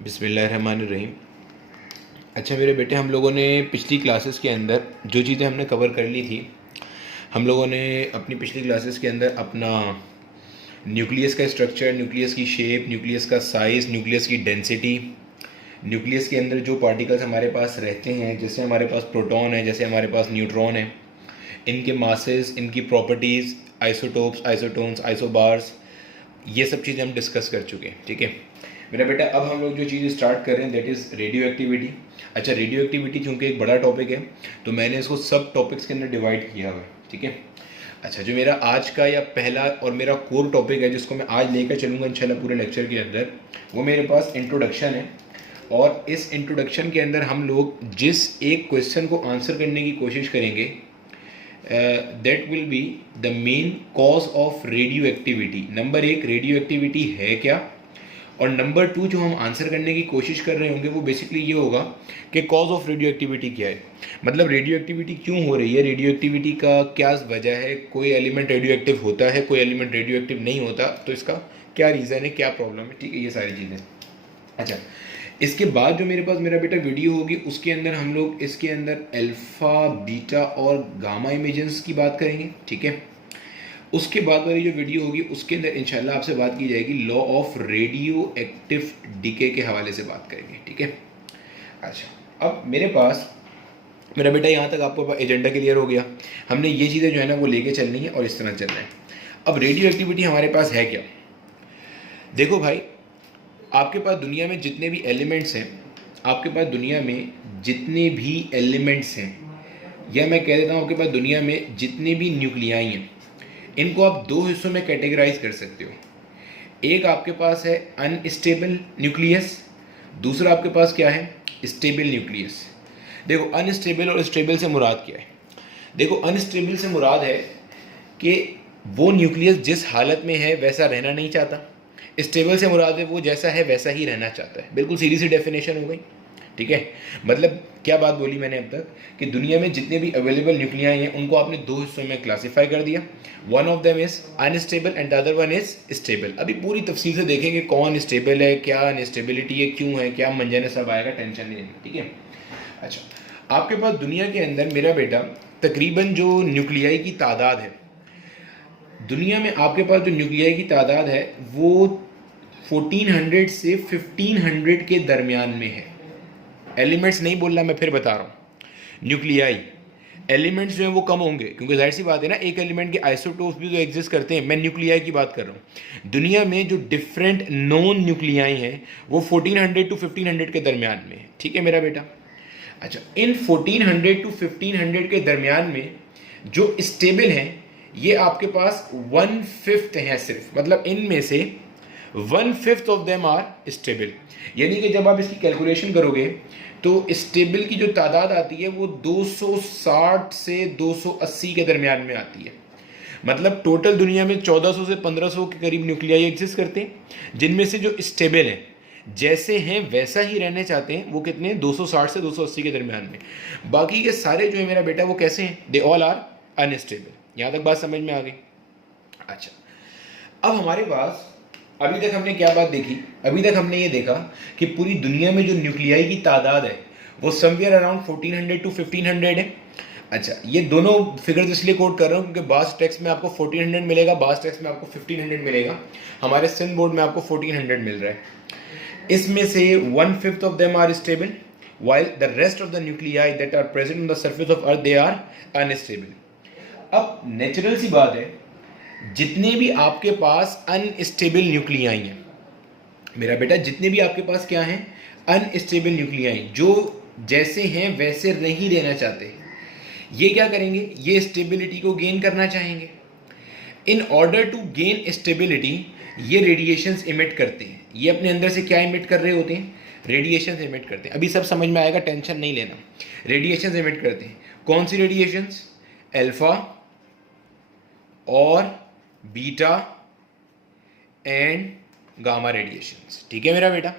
बिस्मिल्लाहिर्रहमानिर्रहीम। अच्छा मेरे बेटे, हम लोगों ने पिछली क्लासेस के अंदर जो चीज़ें हमने कवर कर ली थी, हम लोगों ने अपनी पिछली क्लासेस के अंदर अपना न्यूक्लियस का स्ट्रक्चर, न्यूक्लियस की शेप, न्यूक्लियस का साइज़, न्यूक्लियस की डेंसिटी, न्यूक्लियस के अंदर जो पार्टिकल्स हमारे पास रहते हैं, जैसे हमारे पास प्रोटॉन है, जैसे हमारे पास न्यूट्रॉन है, इनके मासेस, इनकी प्रॉपर्टीज़, आइसोटोप्स, आइसोटोन्स, आइसोबार्स, ये सब चीज़ें हम डिस्कस कर चुके हैं। ठीक है मेरा बेटा, अब हम लोग जो चीज़ स्टार्ट कर रहे हैं दैट इज़ रेडियो एक्टिविटी। अच्छा, रेडियो एक्टिविटी चूँकि एक बड़ा टॉपिक है तो मैंने इसको सब टॉपिक्स के अंदर डिवाइड किया हुआ है। ठीक है। अच्छा, जो मेरा आज का या पहला और मेरा कोर टॉपिक है जिसको मैं आज लेकर चलूँगा इंशाल्लाह पूरे लेक्चर के अंदर, वो मेरे पास इंट्रोडक्शन है। और इस इंट्रोडक्शन के अंदर हम लोग जिस एक क्वेश्चन को आंसर करने की कोशिश करेंगे, that will be the main cause of radio activity. Number एक, रेडियो एक्टिविटी है क्या, और नंबर टू जो हम आंसर करने की कोशिश कर रहे होंगे वो बेसिकली ये होगा कि कॉज ऑफ रेडियो एक्टिविटी क्या है, मतलब रेडियो एक्टिविटी क्यों हो रही है, रेडियो एक्टिविटी का क्या वजह है, कोई एलिमेंट रेडियो एक्टिव होता है, कोई एलिमेंट रेडियो एक्टिव नहीं होता, तो इसका क्या रीज़न है, क्या प्रॉब्लम है। ठीक है, ये सारी चीज़ें। अच्छा, इसके बाद जो मेरे पास मेरा बेटा वीडियो होगी उसके अंदर हम लोग इसके अंदर अल्फ़ा, बीटा और गामा इमेजेंस की बात करेंगे। ठीक है। उसके बाद वाली जो वीडियो होगी उसके अंदर इंशाल्लाह आपसे बात की जाएगी law of radio active DK के हवाले से बात करेंगे। ठीक है। अच्छा, अब मेरे पास मेरा बेटा यहाँ तक आपको एजेंडा क्लियर हो गया। हमने ये चीज़ें जो है ना वो लेके चलनी है और इस तरह चलना है। अब रेडियो एक्टिविटी हमारे पास है क्या, देखो भाई, आपके पास दुनिया में जितने भी एलिमेंट्स हैं, आपके पास दुनिया में जितने भी एलिमेंट्स हैं, या मैं कह देता हूँ आपके पास दुनिया में जितने भी न्यूक्लियाई हैं, इनको आप दो हिस्सों में कैटेगराइज कर सकते हो। एक आपके पास है अनस्टेबल न्यूक्लियस, दूसरा आपके पास क्या है, स्टेबल न्यूक्लियस। देखो, अनस्टेबल और स्टेबल से मुराद क्या है। देखो, अनस्टेबल से मुराद है कि वो न्यूक्लियस जिस हालत में है वैसा रहना नहीं चाहता। स्टेबल से मुराद है वो जैसा है वैसा ही रहना चाहता है। बिल्कुल सीधी सी डेफिनेशन हो गई। ठीक है, मतलब क्या बात बोली मैंने अब तक कि दुनिया में जितने भी अवेलेबल न्यूक्लियाई हैं उनको आपने दो हिस्सों में क्लासिफाई कर दिया। One of them is unstable and the other one is stable. अभी पूरी तफसील से देखेंगे कौन स्टेबल है, क्या अनस्टेबिलिटी है, क्यों है, क्या मंजन सब आएगा, टेंशन नहीं लेना। ठीक है। अच्छा, आपके पास दुनिया के अंदर मेरा बेटा तकरीबन जो न्यूक्लियाई की तादाद है, दुनिया में आपके पास जो न्यूक्लियाई की तादाद है वो 1400 से 1500 के दरमियान में है। एलिमेंट्स नहीं बोल रहा, मैं फिर बता रहा हूँ, न्यूक्लियाई एलिमेंट्स जो हैं वो कम होंगे, क्योंकि जाहिर सी बात है ना, एक एलिमेंट के आइसोटोप्स भी तो एग्जिस्ट करते हैं। मैं न्यूक्लियाई की बात कर रहा हूँ। दुनिया में जो डिफरेंट नॉन न्यूक्लियाई हैं वो 1400 टू 1500 के दरमियान में है। ठीक है मेरा बेटा। अच्छा, इन 1400 टू 1500 के दरमियान में जो स्टेबल हैं ये आपके पास 1/5 हैं सिर्फ, मतलब इनमें से 1/5 ऑफ देम आर स्टेबल। यानी कि जब आप इसकी कैलकुलेशन करोगे तो स्टेबल की जो तादाद आती है वो 260 से 280 के दरमियान में आती है। मतलब टोटल दुनिया में 1400 से 1500 के करीब न्यूक्लियाई एग्जिस्ट करते हैं, जिनमें से जो स्टेबल हैं, जैसे हैं वैसा ही रहने चाहते हैं, वो कितने, 260 से 280 के दरमियान में। बाकी के सारे जो है मेरा बेटा वो कैसे हैं, दे ऑल आर अनस्टेबल। यहाँ तक बात समझ में आ गई। अच्छा, अब हमारे पास अभी तक हमने क्या बात देखी, अभी तक हमने ये देखा कि पूरी दुनिया में जो न्यूक्लियाई की तादाद है वो समवेयर अराउंड 1400 टू 1500 है। अच्छा, ये दोनों फिगर्स इसलिए कोट कर रहा हूँ क्योंकि बास टेक्स्ट में आपको 1400 मिलेगा, बास टेक्स्ट में आपको 1500 मिलेगा। हमारे सिंध बोर्ड में आपको 1400 मिल रहा है। इसमें से 1/5 of them are stable while the rest of the nuclei that are present on the surface of earth they are unstable. अब नेचुरल सी बात है, जितने भी आपके पास अनस्टेबल न्यूक्लियाई हैं मेरा बेटा, जितने भी आपके पास क्या हैं, अनस्टेबल न्यूक्लियाई, जो जैसे हैं वैसे नहीं रहना चाहते, ये क्या करेंगे, ये स्टेबिलिटी को गेन करना चाहेंगे। In order to gain stability ये रेडिएशंस इमिट करते हैं। ये अपने अंदर से क्या इमिट कर रहे होते हैं, रेडिएशंस इमिट करते हैं। अभी सब समझ में आएगा, टेंशन नहीं लेना। रेडिएशंस इमिट करते हैं। कौन सी रेडिएशंस, अल्फा और बीटा एंड गामा रेडिएशंस। ठीक है मेरा बेटा।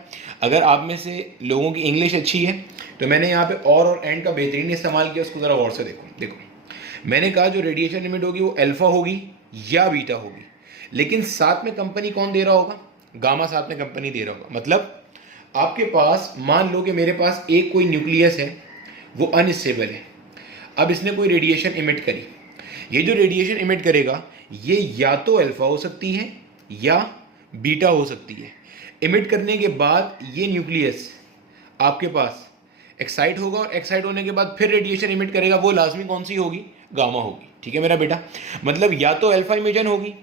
अगर आप में से लोगों की इंग्लिश अच्छी है तो मैंने यहाँ पे और एंड का बेहतरीन इस्तेमाल किया, उसको ज़रा गौर से देखो। मैंने कहा जो रेडिएशन लिमिट होगी वो अल्फा होगी या बीटा होगी, लेकिन साथ में कंपनी कौन दे रहा होगा, गामा साथ में कंपनी दे रहा होगा। मतलब आपके पास मान लो कि मेरे पास एक कोई न्यूक्लियस है, वो अनस्टेबल है। अब इसने कोई रेडिएशन इमिट करी, ये जो रेडिएशन इमिट करेगा ये या तो अल्फा हो सकती है या बीटा हो सकती है। इमिट करने के बाद ये न्यूक्लियस आपके पास एक्साइट होगा और एक्साइट होने के बाद फिर रेडिएशन इमिट करेगा, वो लाजमी कौन सी होगी? गामा होगी। ठीक है मेरा बेटा, मतलब या तो अल्फा इमेजन होगी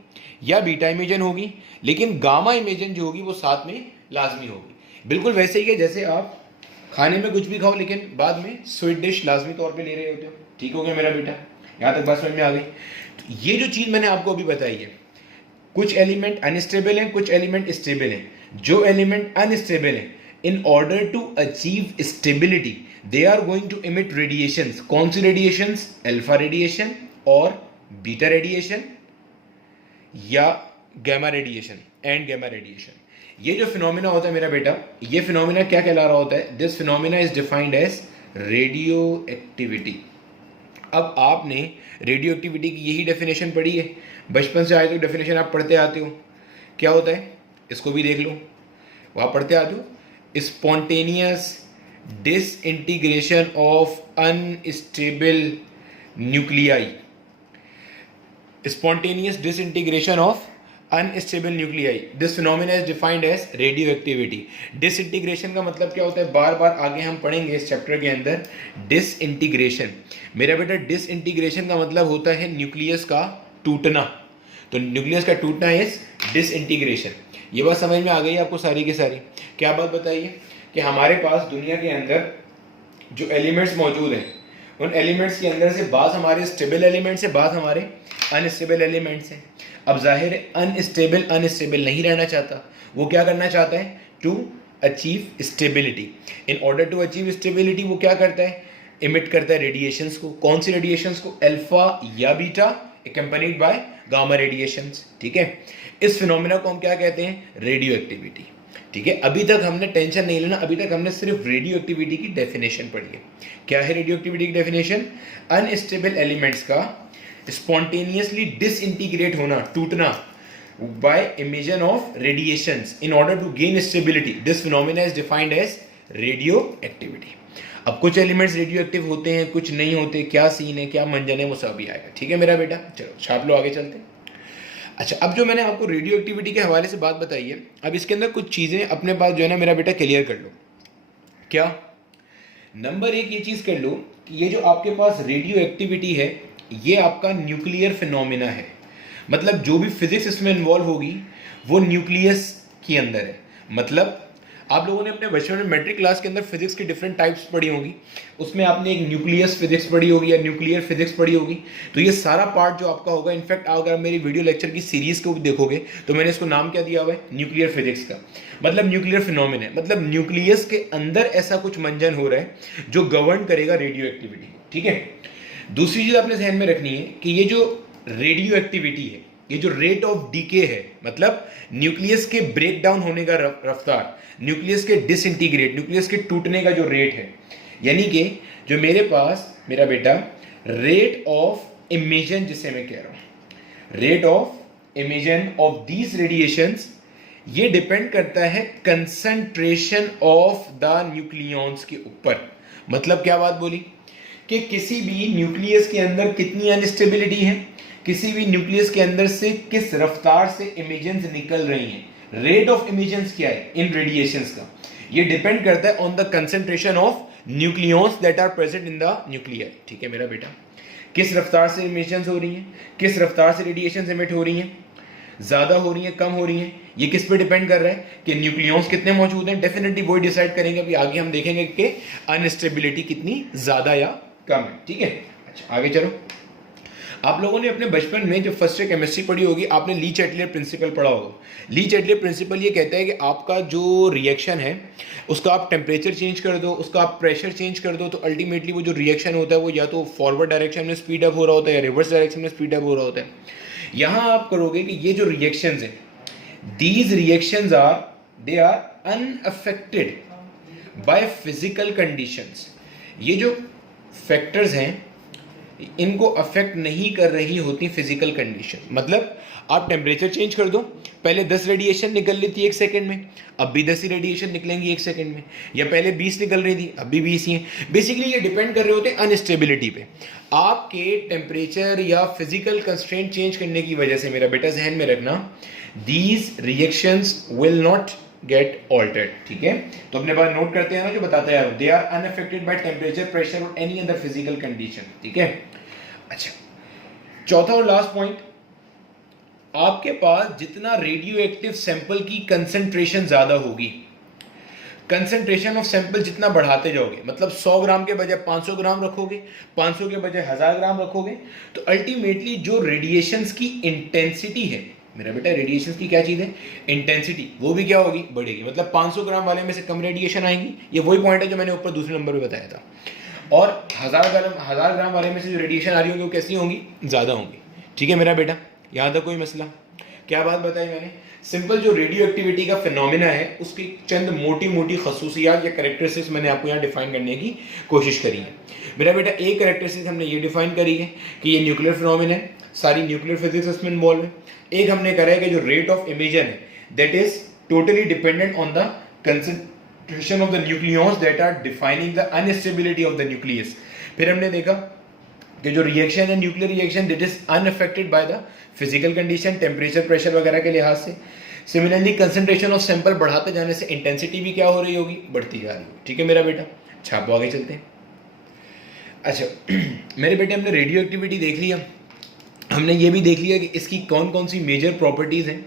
या बीटा इमेजन होगी, लेकिन गामा इमेजन जो होगी वो साथ में लाजमी होगी। बिल्कुल वैसे ही है जैसे आप खाने में कुछ भी खाओ लेकिन बाद में स्वीट डिश लाजमी तौर पे ले रहे होते हो। ठीक हो गया मेरा बेटा, यहाँ तक बात समझ में आ गई? तो ये जो चीज़ मैंने आपको अभी बताई है, कुछ एलिमेंट अनस्टेबल हैं, कुछ एलिमेंट स्टेबल हैं। जो एलिमेंट अनस्टेबल हैं, in order to achieve stability they are going to emit radiations. कौन सी रेडिएशंस? अल्फा रेडिएशन और बीटा रेडिएशन या gamma radiation and gamma radiation. ये जो फिनोमिना होता है मेरा बेटा, ये फिनोमिना क्या कहला रहा होता है? This phenomena is defined as radio activity. अब आपने रेडियो एक्टिविटी की यही डेफिनेशन पढ़ी है, बचपन से आज तक डेफिनेशन आप पढ़ते आते हो। क्या होता है इसको भी देख लो, वहाँ पढ़ते आते हो। Spontaneous disintegration of unstable nuclei. Spontaneous disintegration of unstable nuclei, this phenomena is defined as radio activity. Disintegration का मतलब क्या होता है? बार बार आगे हम पढ़ेंगे इस चैप्टर के अंदर डिसइंटीग्रेशन। मेरा बेटा डिसइंटीग्रेशन का मतलब होता है न्यूक्लियस का टूटना। तो न्यूक्लियस का टूटना इज डिसइंटीग्रेशन। ये बात समझ में आ गई आपको सारी की सारी? क्या बात बताइए कि हमारे पास दुनिया के अंदर जो एलिमेंट्स मौजूद हैं, उन एलिमेंट्स के अंदर से बात हमारे स्टेबल एलिमेंट्स है, बात हमारे अनस्टेबल एलिमेंट्स हैं। अब जाहिर है अनस्टेबल नहीं रहना चाहता, वो क्या करना चाहता है? To achieve stability. In order to achieve stability वो क्या करता है? इमिट करता है रेडिएशंस को। कौन सी रेडिएशंस को? अल्फा या बीटा एक्कम्पनीड बाय गामा रेडिएशंस। ठीक है, इस फिनोमिना को हम क्या कहते हैं? Radio activity. ठीक है, अभी तक हमने टेंशन नहीं लेना, अभी तक हमने सिर्फ रेडियो एक्टिविटी की डेफिनेशन पढ़ी है। क्या है रेडियो एक्टिविटी की डेफिनेशन? अनस्टेबल एलिमेंट्स का स्पॉन्टेनियसली डिसइंटीग्रेट होना, टूटना by emission of radiations in order to gain stability. This phenomena is defined as radioactivity. अब कुछ एलिमेंट्स रेडियो एक्टिव होते हैं, कुछ नहीं होते। क्या सीन है, क्या मंजन है, वो सब भी आएगा। ठीक है मेरा बेटा, चलो छाप लो, आगे चलते हैं। अच्छा, अब जो मैंने आपको रेडियो एक्टिविटी के हवाले से बात बताई है, अब इसके अंदर कुछ चीज़ें अपने पास जो है ना मेरा बेटा क्लियर कर लो। क्या? नंबर एक ये चीज़ कर लो कि ये जो आपके पास रेडियो एक्टिविटी है, ये आपका न्यूक्लियर फिनोमिना है। मतलब जो भी फिजिक्स इसमें इन्वॉल्व होगी वो न्यूक्लियस के अंदर है। मतलब आप लोगों ने अपने बचपन में मैट्रिक क्लास के अंदर फिजिक्स की डिफरेंट टाइप्स पढ़ी होंगी, उसमें आपने एक न्यूक्लियस फिजिक्स पढ़ी होगी या न्यूक्लियर फिजिक्स पढ़ी होगी। तो ये सारा पार्ट जो आपका होगा, इनफैक्ट अगर आप मेरी वीडियो लेक्चर की सीरीज को देखोगे तो मैंने इसको नाम क्या दिया हुआ है? न्यूक्लियर फिजिक्स का। मतलब न्यूक्लियर फिनोमिना है, मतलब न्यूक्लियस के अंदर ऐसा कुछ मंजन हो रहा है जो गवर्न करेगा रेडियो एक्टिविटी। ठीक है, दूसरी चीज आपने ध्यान में रखनी है कि ये जो रेडियो एक्टिविटी है, ये जो रेट ऑफ डीके है, मतलब न्यूक्लियस के ब्रेक डाउन होने का रफ्तार, न्यूक्लियस के डिसइंटीग्रेट, न्यूक्लियस के टूटने का जो रेट है, यानी कि जो मेरे पास मेरा बेटा रेट ऑफ इमिशन, जिसे मैं कह रहा हूं rate of emission of these radiations, ये डिपेंड करता है कंसंट्रेशन ऑफ द न्यूक्लियॉन्स के ऊपर। मतलब क्या बात बोली कि किसी भी न्यूक्लियस के अंदर कितनी अनस्टेबिलिटी है, किसी भी न्यूक्लियस के अंदर से किस रफ्तार से इमिशंस निकल रही हैं, रेट ऑफ इमिशंस क्या है इन रेडिएशंस का, ये डिपेंड करता है on the concentration of nucleons that are present in the nuclear. ठीक है मेरा बेटा, किस रफ्तार से इमिशंस हो रही हैं, किस रफ्तार से रेडिएशंस इमिट हो रही हैं, ज्यादा हो रही हैं, कम हो रही हैं, ये किस पे डिपेंड कर रहा है कि न्यूक्लियॉन्स कितने मौजूद हैं। डेफिनेटली वो डिसाइड करेंगे, अभी आगे हम देखेंगे कि अनस्टेबिलिटी कितनी ज्यादा या कम है। ठीक है, अच्छा आगे चलो। आप लोगों ने अपने बचपन में जब फर्स्ट ईयर केमिस्ट्री पढ़ी होगी, आपने ली चैटलियर प्रिंसिपल पढ़ा होगा। ली चैटलियर प्रिंसिपल ये कहता है कि आपका जो रिएक्शन है उसका आप टेम्परेचर चेंज कर दो, उसका आप प्रेशर चेंज कर दो, तो अल्टीमेटली वो जो रिएक्शन होता है वो या तो फॉरवर्ड डायरेक्शन में स्पीड अप हो रहा होता है या रिवर्स डायरेक्शन में स्पीड अप हो रहा होता है। यहाँ आप करोगे कि ये जो रिएक्शंस हैं, these reactions they are unaffected by physical conditions. ये जो फैक्टर्स हैं इनको अफेक्ट नहीं कर रही होती फिजिकल कंडीशन। मतलब आप टेम्परेचर चेंज कर दो, पहले 10 रेडिएशन निकल रही थी 1 सेकंड में, अब भी 10 ही रेडिएशन निकलेंगी 1 सेकंड में, या पहले 20 निकल रही थी अब भी 20 ही हैं। बेसिकली ये डिपेंड कर रहे होते हैं अनस्टेबिलिटी पे। आपके टेम्परेचर या फिजिकल कंस्ट्रेंट चेंज करने की वजह से, मेरा बेटा ध्यान में रखना, these reactions will not gate altered. ठीक है, तो अपने पास नोट करते हैं ना जो बताता है, they are unaffected by temperature, pressure और एनी अदर फिजिकल कंडीशन। ठीक है, अच्छा, चौथा और लास्ट पॉइंट, आपके पास जितना रेडियो एक्टिव सैंपल की कंसंट्रेशन ज्यादा होगी, कंसंट्रेशन ऑफ सैंपल जितना बढ़ाते जाओगे, मतलब 100 ग्राम के बजाय 500 ग्राम रखोगे, 500 के बजाय 1000 ग्राम रखोगे, तो अल्टीमेटली जो रेडिएशंस की इंटेंसिटी है, मेरा बेटा रेडिएशंस की क्या चीज है, इंटेंसिटी, वो भी क्या होगी, बढ़ेगी। मतलब 500 ग्राम वाले में से कम रेडिएशन आएंगी, ये वही पॉइंट है जो मैंने ऊपर दूसरे नंबर पे बताया था। और 1000 ग्राम वाले में से जो रेडिएशन आ रही होगी वो कैसी होंगी, ज़्यादा होंगी। ठीक है मेरा बेटा, यहाँ तक कोई मसला? क्या बात बताई मैंने? सिंपल जो रेडियो एक्टिविटी का फिनोमिना है उसकी चंद मोटी मोटी खसूसियात या करेक्टरिस्टिक्स मैंने आपको यहाँ डिफाइन करने की कोशिश करी है। मेरा बेटा एक करेक्टरिस्टिक्स हमने ये डिफाइन करी है कि ये न्यूक्लियर फिनोमिना है, सारी न्यूक्लियर फिजिक्स इसमें इन्वॉल्व है। एक हमने करा है कि जो रेट ऑफ इमिशन है that is totally dependent on the concentration of the nucleons that are defining the instability of the nucleus। फिर हमने देखा कि जो रिएक्शन है nuclear reaction that is unaffected by the physical condition, temperature, pressure वगैरह के लिहाज से। सिमिलरली कंसंट्रेशन ऑफ सैंपल बढ़ाते जाने से इंटेंसिटी भी क्या हो रही होगी, बढ़ती जा रही होगी। ठीक है मेरा बेटा, अच्छा आप आगे चलते हैं। अच्छा मेरे बेटे, हमने रेडियो एक्टिविटी देख लिया, हमने ये भी देख लिया कि इसकी कौन कौन सी मेजर प्रॉपर्टीज हैं।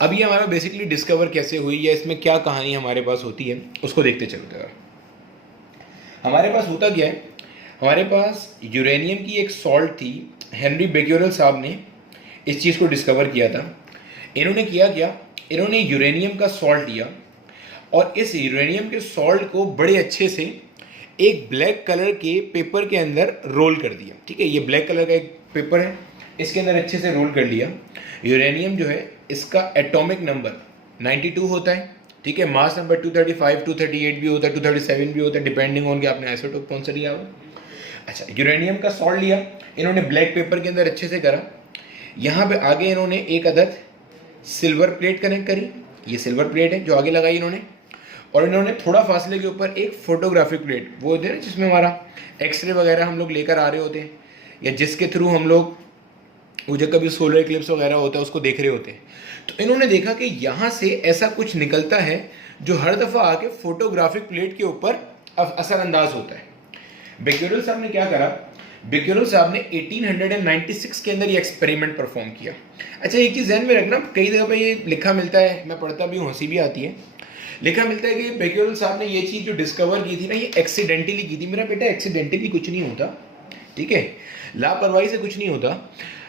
अब ये हमारा बेसिकली डिस्कवर कैसे हुई या इसमें क्या कहानी हमारे पास होती है उसको देखते चलते हैं। हमारे पास होता क्या है, हमारे पास यूरेनियम की एक सॉल्ट थी, हेनरी बेक्यूरेल साहब ने इस चीज़ को डिस्कवर किया था। इन्होंने किया क्या, इन्होंने यूरेनियम का सॉल्ट लिया और इस यूरेनियम के सॉल्ट को बड़े अच्छे से एक ब्लैक कलर के पेपर के अंदर रोल कर दिया। ठीक है, ये ब्लैक कलर का एक पेपर है, इसके अंदर अच्छे से रोल कर लिया। यूरेनियम जो है इसका एटॉमिक नंबर 92 होता है। ठीक है, मास नंबर 235, 238 भी होता है, 237 भी होता है, डिपेंडिंग ऑन कि आपने आइसोटोप कौन सा लिया हो। अच्छा, यूरेनियम का सॉल्ट लिया इन्होंने, ब्लैक पेपर के अंदर अच्छे से करा। यहाँ पे आगे इन्होंने एक अदद सिल्वर प्लेट कनेक्ट करी, ये सिल्वर प्लेट है जो आगे लगाई इन्होंने, और इन्होंने थोड़ा फासले के ऊपर एक फोटोग्राफिक प्लेट, वो होते हैं जिसमें हमारा एक्सरे वगैरह हम लोग लेकर आ रहे होते हैं, या जिसके थ्रू हम लोग वो जब कभी सोलर इक्लिप्स वगैरह होता है उसको देख रहे होते हैं, तो इन्होंने देखा कि यहाँ से ऐसा कुछ निकलता है जो हर दफ़ा आके फोटोग्राफिक प्लेट के ऊपर असरअंदाज होता है। बेक्यूरेल साहब ने क्या करा, बेक्यूरेल साहब ने 1896 के अंदर ये एक्सपेरिमेंट परफॉर्म किया। अच्छा एक चीज़ ध्यान में रखना, कई जगह पे ये लिखा मिलता है, मैं पढ़ता भी हूँ, हंसी भी आती है, लिखा मिलता है कि बेक्यूरेल साहब ने ये चीज़ जो डिस्कवर की थी ना, ये एक्सीडेंटली की थी। मेरा बेटा एक्सीडेंटली कुछ नहीं होता, ठीक है, लापरवाही से कुछ नहीं होता।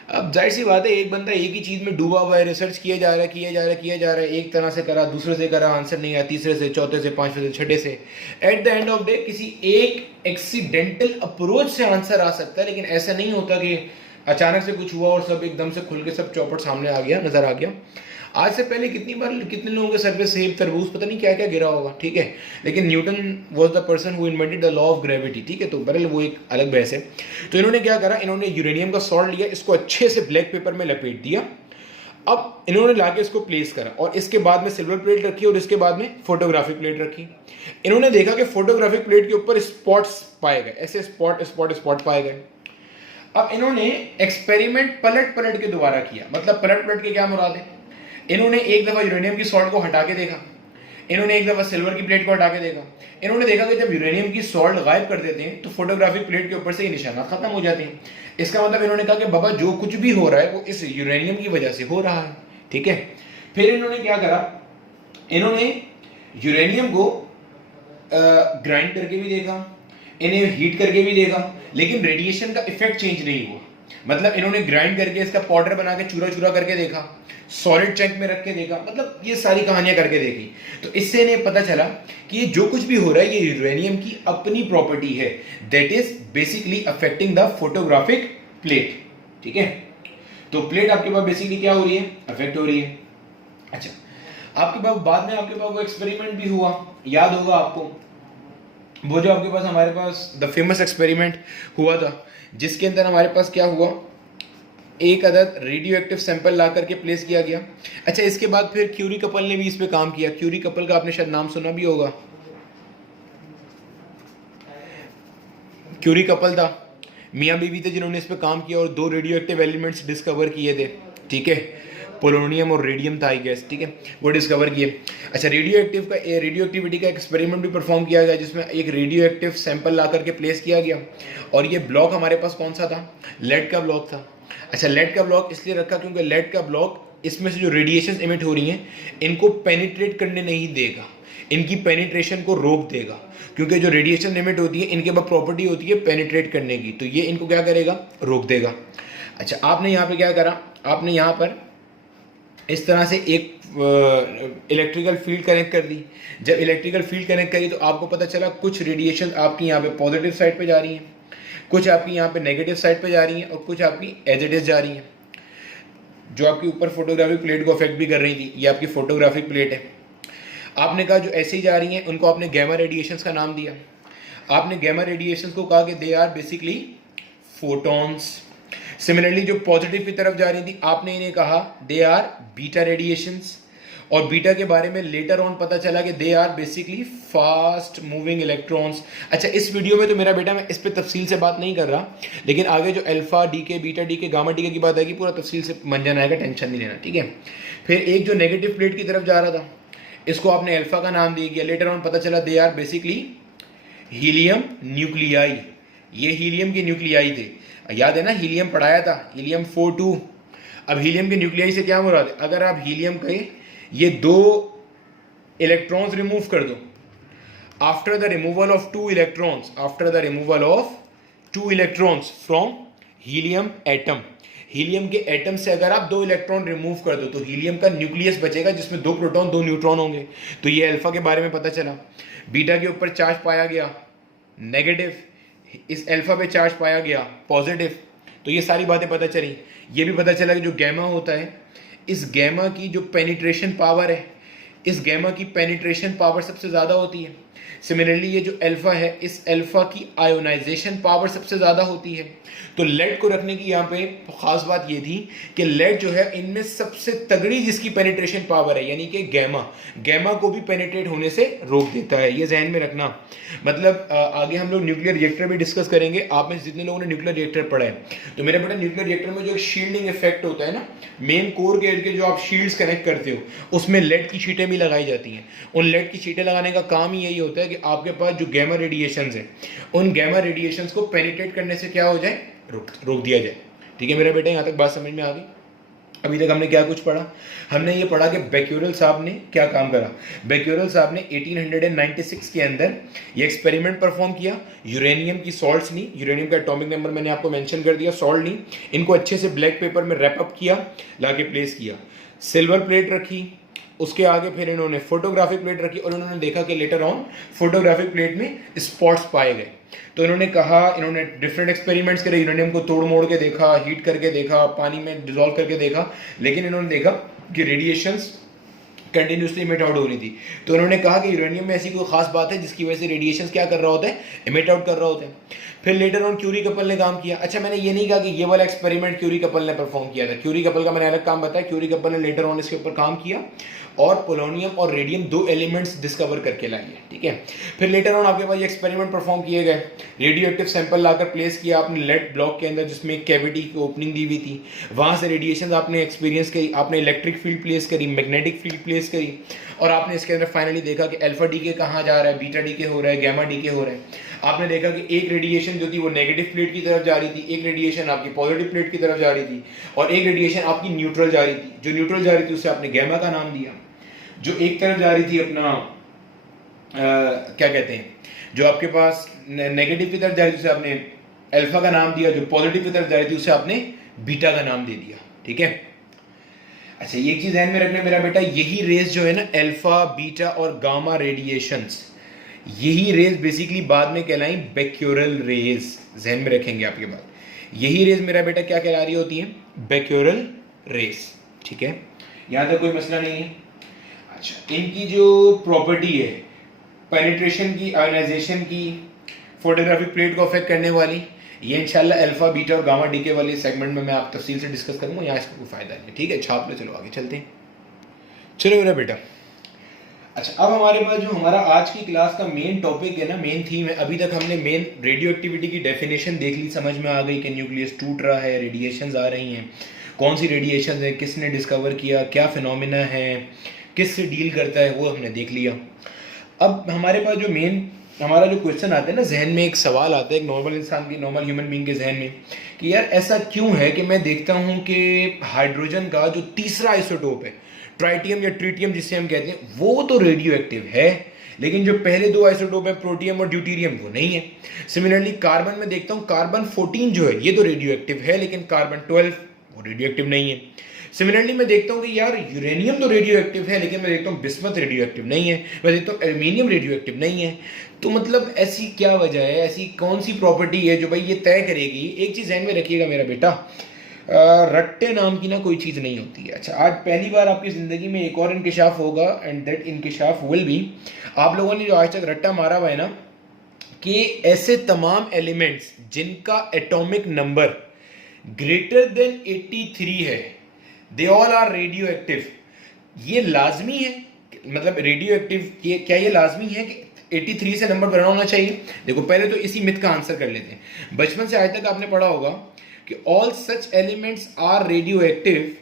अब जाहिर सी बात है, एक बंदा एक ही चीज़ में डूबा हुआ है, रिसर्च किया जा रहा है, एक तरह से करा, दूसरे से करा, आंसर नहीं आया, तीसरे से, चौथे से, पांचवें से, छठे से, at the end of day किसी एक एक्सीडेंटल अप्रोच से आंसर आ सकता है। लेकिन ऐसा नहीं होता कि अचानक से कुछ हुआ और सब एकदम से खुल के सब चौपट सामने आ गया, नजर आ गया। आज से पहले कितनी बार कितने लोगों के सर पे सेब, तरबूज, पता नहीं क्या क्या गिरा होगा, ठीक है, लेकिन Newton was the person who invented the law of gravity. ठीक है, तो बहरहाल वो एक अलग बहस है। तो इन्होंने क्या करा, इन्होंने यूरेनियम का सॉल्ट लिया, इसको अच्छे से ब्लैक पेपर में लपेट दिया। अब इन्होंने लाके इसको प्लेस करा और इसके बाद में सिल्वर प्लेट रखी और इसके बाद में फोटोग्राफिक प्लेट रखी। इन्होंने देखा कि फोटोग्राफिक प्लेट के ऊपर स्पॉट्स पाए गए, ऐसे स्पॉट पाए गए। अब इन्होंने एक्सपेरिमेंट पलट के दोबारा किया। मतलब पलट के क्या मुराद है, इन्होंने एक दफा यूरेनियम की सॉल्ट को हटा के देखा, इन्होंने एक दफा सिल्वर की प्लेट को हटा के देखा। इन्होंने देखा कि जब यूरेनियम की सॉल्ट गायब कर देते हैं तो फोटोग्राफिक प्लेट के ऊपर से ये निशानात खत्म हो जाते हैं। इसका मतलब इन्होंने कहा कि बाबा जो कुछ भी हो रहा है वो इस यूरेनियम की वजह से हो रहा है। ठीक है, फिर इन्होंने क्या करा, इन्होंने यूरेनियम को ग्राइंड करके भी देखा, इन्हें हीट करके भी देखा, लेकिन रेडिएशन का इफेक्ट चेंज नहीं हुआ। मतलब इन्होंने ग्राइंड करके इसका पाउडर बना के चूरा करके देखा, सॉलिड चंक में रख के देखा, मतलब ये सारी कहानियां करके देखी। तो इससे इन्हें पता चला कि ये जो कुछ भी हो रहा है ये यूरेनियम की अपनी प्रॉपर्टी है, that is basically affecting the photographic plate. ठीक है, तो प्लेट आपके पास बेसिकली क्या हो रही है, अफेक्ट हो रही है। अच्छा, आपके पास बाद में आपके पास वो एक्सपेरिमेंट भी हुआ, याद होगा आपको, वो जो आपके पास हमारे पास द फेमस एक्सपेरिमेंट हुआ था, जिसके अंदर हमारे पास क्या हुआ, एक अदद रेडियो एक्टिव सैंपल ला करके प्लेस किया गया। अच्छा, इसके बाद फिर क्यूरी कपल ने भी इस पे काम किया। क्यूरी कपल का आपने शायद नाम सुना भी होगा। क्यूरी कपल था, मियाँ बीवी थे जिन्होंने इस पे काम किया और दो रेडियो एक्टिव एलिमेंट्स डिस्कवर किए थे, ठीक है, पोलोनियम और रेडियम था आई गेस, ठीक है, वो डिस्कवर किए। अच्छा, रेडियो एक्टिविटी का एक्सपेरिमेंट भी परफॉर्म किया गया, जिसमें एक रेडियो एक्टिव सैंपल ला करके प्लेस किया गया और ये ब्लॉक हमारे पास कौन सा था, लेड का ब्लॉक था। अच्छा, लेड का ब्लॉक इसलिए रखा क्योंकि लेड का ब्लॉक इसमें से जो रेडिएशन इमिट हो रही हैं इनको पेनिट्रेट करने नहीं देगा, इनकी पेनिट्रेशन को रोक देगा, क्योंकि जो रेडिएशन इमिट होती है इनके पास प्रॉपर्टी होती है पेनिट्रेट करने की, तो ये इनको क्या करेगा, रोक देगा। अच्छा, आपने यहाँ पे क्या करा, आपने यहाँ पर इस तरह से एक इलेक्ट्रिकल फील्ड कनेक्ट कर दी। जब इलेक्ट्रिकल फील्ड कनेक्ट करी तो आपको पता चला कुछ रेडिएशन आपकी यहाँ पे पॉजिटिव साइड पे जा रही हैं, कुछ आपकी यहाँ पे नेगेटिव साइड पे जा रही हैं और कुछ आपकी एज इट इज जा रही हैं, जो आपकी ऊपर फोटोग्राफिक प्लेट को अफेक्ट भी कर रही थी। ये आपकी फोटोग्राफिक प्लेट है। आपने कहा जो ऐसे ही जा रही हैं उनको आपने गैमा रेडिएशंस का नाम दिया। आपने गैमा रेडिएशंस को कहा कि they are basically photons. Similarly जो पॉजिटिव की तरफ जा रही थी आपने इन्हें कहा दे आर बीटा रेडिएशंस, और बीटा के बारे में लेटर ऑन पता चला कि they are basically fast moving electrons. अच्छा, इस वीडियो में तो मेरा बेटा मैं इस पर तफसील से बात नहीं कर रहा, लेकिन आगे जो अल्फा डी के, बीटा डी के, गामा डी के की बात आएगी पूरा तफसील से मंजन आएगा, टेंशन नहीं लेना, ठीक है। फिर एक जो नेगेटिव प्लेट की तरफ जा रहा था इसको आपने अल्फा का नाम दे दिया। लेटर ऑन पता चला they are basically helium nuclei, ये हीलियम के न्यूक्लियाई थे। याद है ना, हीलियम पढ़ाया था, हीलियम 42। अब हीलियम के न्यूक्लियाई से क्या मुराद है, अगर आप हीलियम के ये दो इलेक्ट्रॉन्स रिमूव कर दो, after the removal of two electrons, after the removal of two electrons from helium atom, helium के एटम से अगर आप दो इलेक्ट्रॉन रिमूव कर दो तो हीलियम का न्यूक्लियस बचेगा जिसमें दो प्रोटॉन दो न्यूट्रॉन होंगे। तो ये अल्फा के बारे में पता चला। बीटा के ऊपर चार्ज पाया गया नेगेटिव, इस अल्फा पे चार्ज पाया गया पॉजिटिव, तो ये सारी बातें पता चली। ये भी पता चला कि जो गैमा होता है, इस गैमा की जो पेनिट्रेशन पावर है, इस गैमा की पेनिट्रेशन पावर सबसे ज़्यादा होती है। सिमिलरली ये जो अल्फा है, इस अल्फा की आयोनाइजेशन पावर सबसे ज़्यादा होती है। तो लेड को रखने की यहाँ पे ख़ास बात ये थी कि लेड जो है इनमें सबसे तगड़ी जिसकी पेनिट्रेशन पावर है, यानी कि गैमा को भी पेनिट्रेट होने से रोक देता है, ये जहन में रखना। मतलब आगे हम लोग न्यूक्लियर रिएक्टर भी डिस्कस करेंगे। आप में जितने लोगों ने न्यूक्लियर रिएक्टर पढ़ा है, तो मेरे बेटा न्यूक्लियर रिएक्टर में जो एक शील्डिंग इफेक्ट होता है ना, मेन कोर के इर्द जो आप शील्ड्स कनेक्ट करते हो उसमें लेड की शीटें भी लगाई जाती हैं। उन लेड की शीटें लगाने का काम ही यही होता है कि आपके पास जो गैमा रेडिएशंस है, उन गैमा रेडिएशंस को पेनिट्रेट करने से क्या हो जाए, रोक दिया जाए। ठीक है मेरा बेटा, यहाँ तक बात समझ में आ गई। अभी तक हमने क्या कुछ पढ़ा, हमने ये पढ़ा कि बेक्यूरेल साहब ने क्या काम करा। बेक्यूरेल साहब ने 1896 के अंदर ये एक्सपेरिमेंट परफॉर्म किया। यूरेनियम की सॉल्ट्स ली, यूरेनियम का एटॉमिक नंबर मैंने आपको मेंशन कर दिया, सॉल्ट ली, इनको अच्छे से ब्लैक पेपर में रैप अप किया, लाके प्लेस किया, सिल्वर प्लेट रखी, उसके आगे फिर इन्होंने फोटोग्राफिक प्लेट रखी और इन्होंने देखा कि लेटर ऑन फोटोग्राफिक प्लेट में स्पॉट्स पाए गए। तो इन्होंने कहा, इन्होंने डिफरेंट एक्सपेरिमेंट्स करे, यूरेनियम को तोड़ मोड़ के देखा, हीट करके देखा, पानी में डिजोल्व करके देखा, लेकिन इन्होंने देखा कि रेडिएशंस कंटिन्यूसली इमिट आउट हो रही थी। तो उन्होंने कहा कि यूरेनियम में ऐसी कोई खास बात है जिसकी वजह से रेडिएशंस क्या कर रहा होता है, इमिट आउट कर रहा होता है। फिर लेटर ऑन क्यूरी कपल ने काम किया। अच्छा, मैंने ये नहीं कहा कि ये वाला एक्सपेरिमेंट क्यूरी कपल ने परफॉर्म किया था, क्यूरी कपल का मैंने अलग काम बताया। क्यूरी कपल ने लेटर ऑन इसके ऊपर काम किया और पोलोनियम और रेडियम दो एलिमेंट्स डिस्कवर करके लाई है, ठीक है। फिर लेटर ऑन आपके पास ये एक्सपेरिमेंट परफॉर्म किए गए, रेडियो एक्टिव सैंपल लाकर प्लेस किया आपने लेड ब्लॉक के अंदर जिसमें एक कैविटी की ओपनिंग दी हुई थी, वहाँ से रेडिएशन आपने एक्सपीरियंस करी, आपने इलेक्ट्रिक फील्ड प्लेस करी, मैग्नेटिक फील्ड प्लेस करी, और आपने इसके अंदर फाइनली देखा कि अल्फा डी के कहाँ जा रहा है, बीटा डी के हो रहा है, गैमा डी के हो रहा है। आपने देखा कि एक रेडिएशन जो थी वो नेगेटिव प्लेट की तरफ जा रही थी, एक रेडिएशन आपकी पॉजिटिव प्लेट की तरफ जा रही थी, और एक रेडिएशन आपकी न्यूट्रल जा रही थी। जो न्यूट्रल जा रही थी उसे आपने गैमा का नाम दिया। जो एक तरफ जा रही थी अपना क्या कहते हैं, जो आपके पास नेगेटिव की तरफ जा रही थी उसे आपने अल्फा का नाम दिया, जो पॉजिटिव की तरफ जा रही थी उसे आपने बीटा का नाम दे दिया, ठीक है। अच्छा, ये चीज ध्यान में रखना मेरा बेटा, यही रेस जो है ना अल्फा, बीटा और गामा रेडिएशंस, यही रेस बेसिकली बाद में कहलाई बेक्यूरल रेस। ध्यान में रखेंगे आपके बाद, यही रेस मेरा बेटा क्या कहला रही होती है, बेक्यूरल रेस, ठीक है। यहां तक कोई मसला नहीं है। अच्छा, इनकी जो प्रॉपर्टी है, पेनिट्रेशन की, आयोनाइजेशन की, फोटोग्राफिक प्लेट को अफेक्ट करने वाली, ये इंशाल्लाह अल्फा बीटा और गामा डीके वाले सेगमेंट में मैं आप तफसील से डिस्कस करूंगा, यहाँ इसका कोई फायदा नहीं है, ठीक है। छाप लो, चलो आगे चलते हैं। चलो मेरा बेटा, अच्छा अब हमारे पास जो हमारा आज की क्लास का मेन टॉपिक है ना, मेन थीम है, अभी तक हमने मेन रेडियो एक्टिविटी की डेफिनेशन देख ली, समझ में आ गई कि न्यूक्लियस टूट रहा है, रेडिएशंस आ रही हैं, कौन सी रेडिएशंस है, किसने डिस्कवर किया, क्या फिनोमिना है, किससे डील करता है, वो हमने देख लिया। अब हमारे पास जो मेन हमारा जो क्वेश्चन आता है ना जहन में, एक सवाल आता है एक नॉर्मल इंसान की, नॉर्मल ह्यूमन बीइंग के जहन में कि यार ऐसा क्यों है कि मैं देखता हूँ कि हाइड्रोजन का जो तीसरा आइसोटोप है, ट्राइटियम या ट्रीटियम जिसे हम कहते हैं, वो तो रेडियो एक्टिव है, लेकिन जो पहले दो आइसोटोप है प्रोटियम और ड्यूटीरियम वो नहीं है। सिमिलरली कार्बन में देखता हूँ कार्बन 14 जो है ये तो रेडियो एक्टिव है, लेकिन कार्बन 12 वो रेडियो एक्टिव नहीं है। सिमिलरली मैं देखता हूँ कि यार यूरेनियम तो रेडियो एक्टिव है, लेकिन मैं देखता हूँ बिस्मथ रेडियो एक्टिव नहीं है, मैं देखता हूँ एल्यूमिनियम रेडियो एक्टिव नहीं है। तो मतलब ऐसी क्या वजह है, ऐसी कौन सी प्रॉपर्टी है जो भाई ये तय करेगी। एक चीज़ ध्यान में रखिएगा मेरा बेटा, रट्टे नाम की ना कोई चीज़ नहीं होती है। अच्छा, आज पहली बार आपकी ज़िंदगी में एक और इंकिशाफ होगा, एंड दैट इंकिशाफ विल बी, आप लोगों ने जो आज तक रट्टा मारा हुआ है ना कि ऐसे तमाम एलिमेंट्स जिनका एटॉमिक नंबर ग्रेटर देन 83 है, they all are radio active. ये लाजमी है, मतलब रेडियो एक्टिव क्या ये लाजमी है कि 83 से नंबर बढ़ाना होना चाहिए? देखो पहले तो इसी मिथ का आंसर कर लेते हैं। बचपन से आज तक आपने पढ़ा होगा कि all such elements are radio active,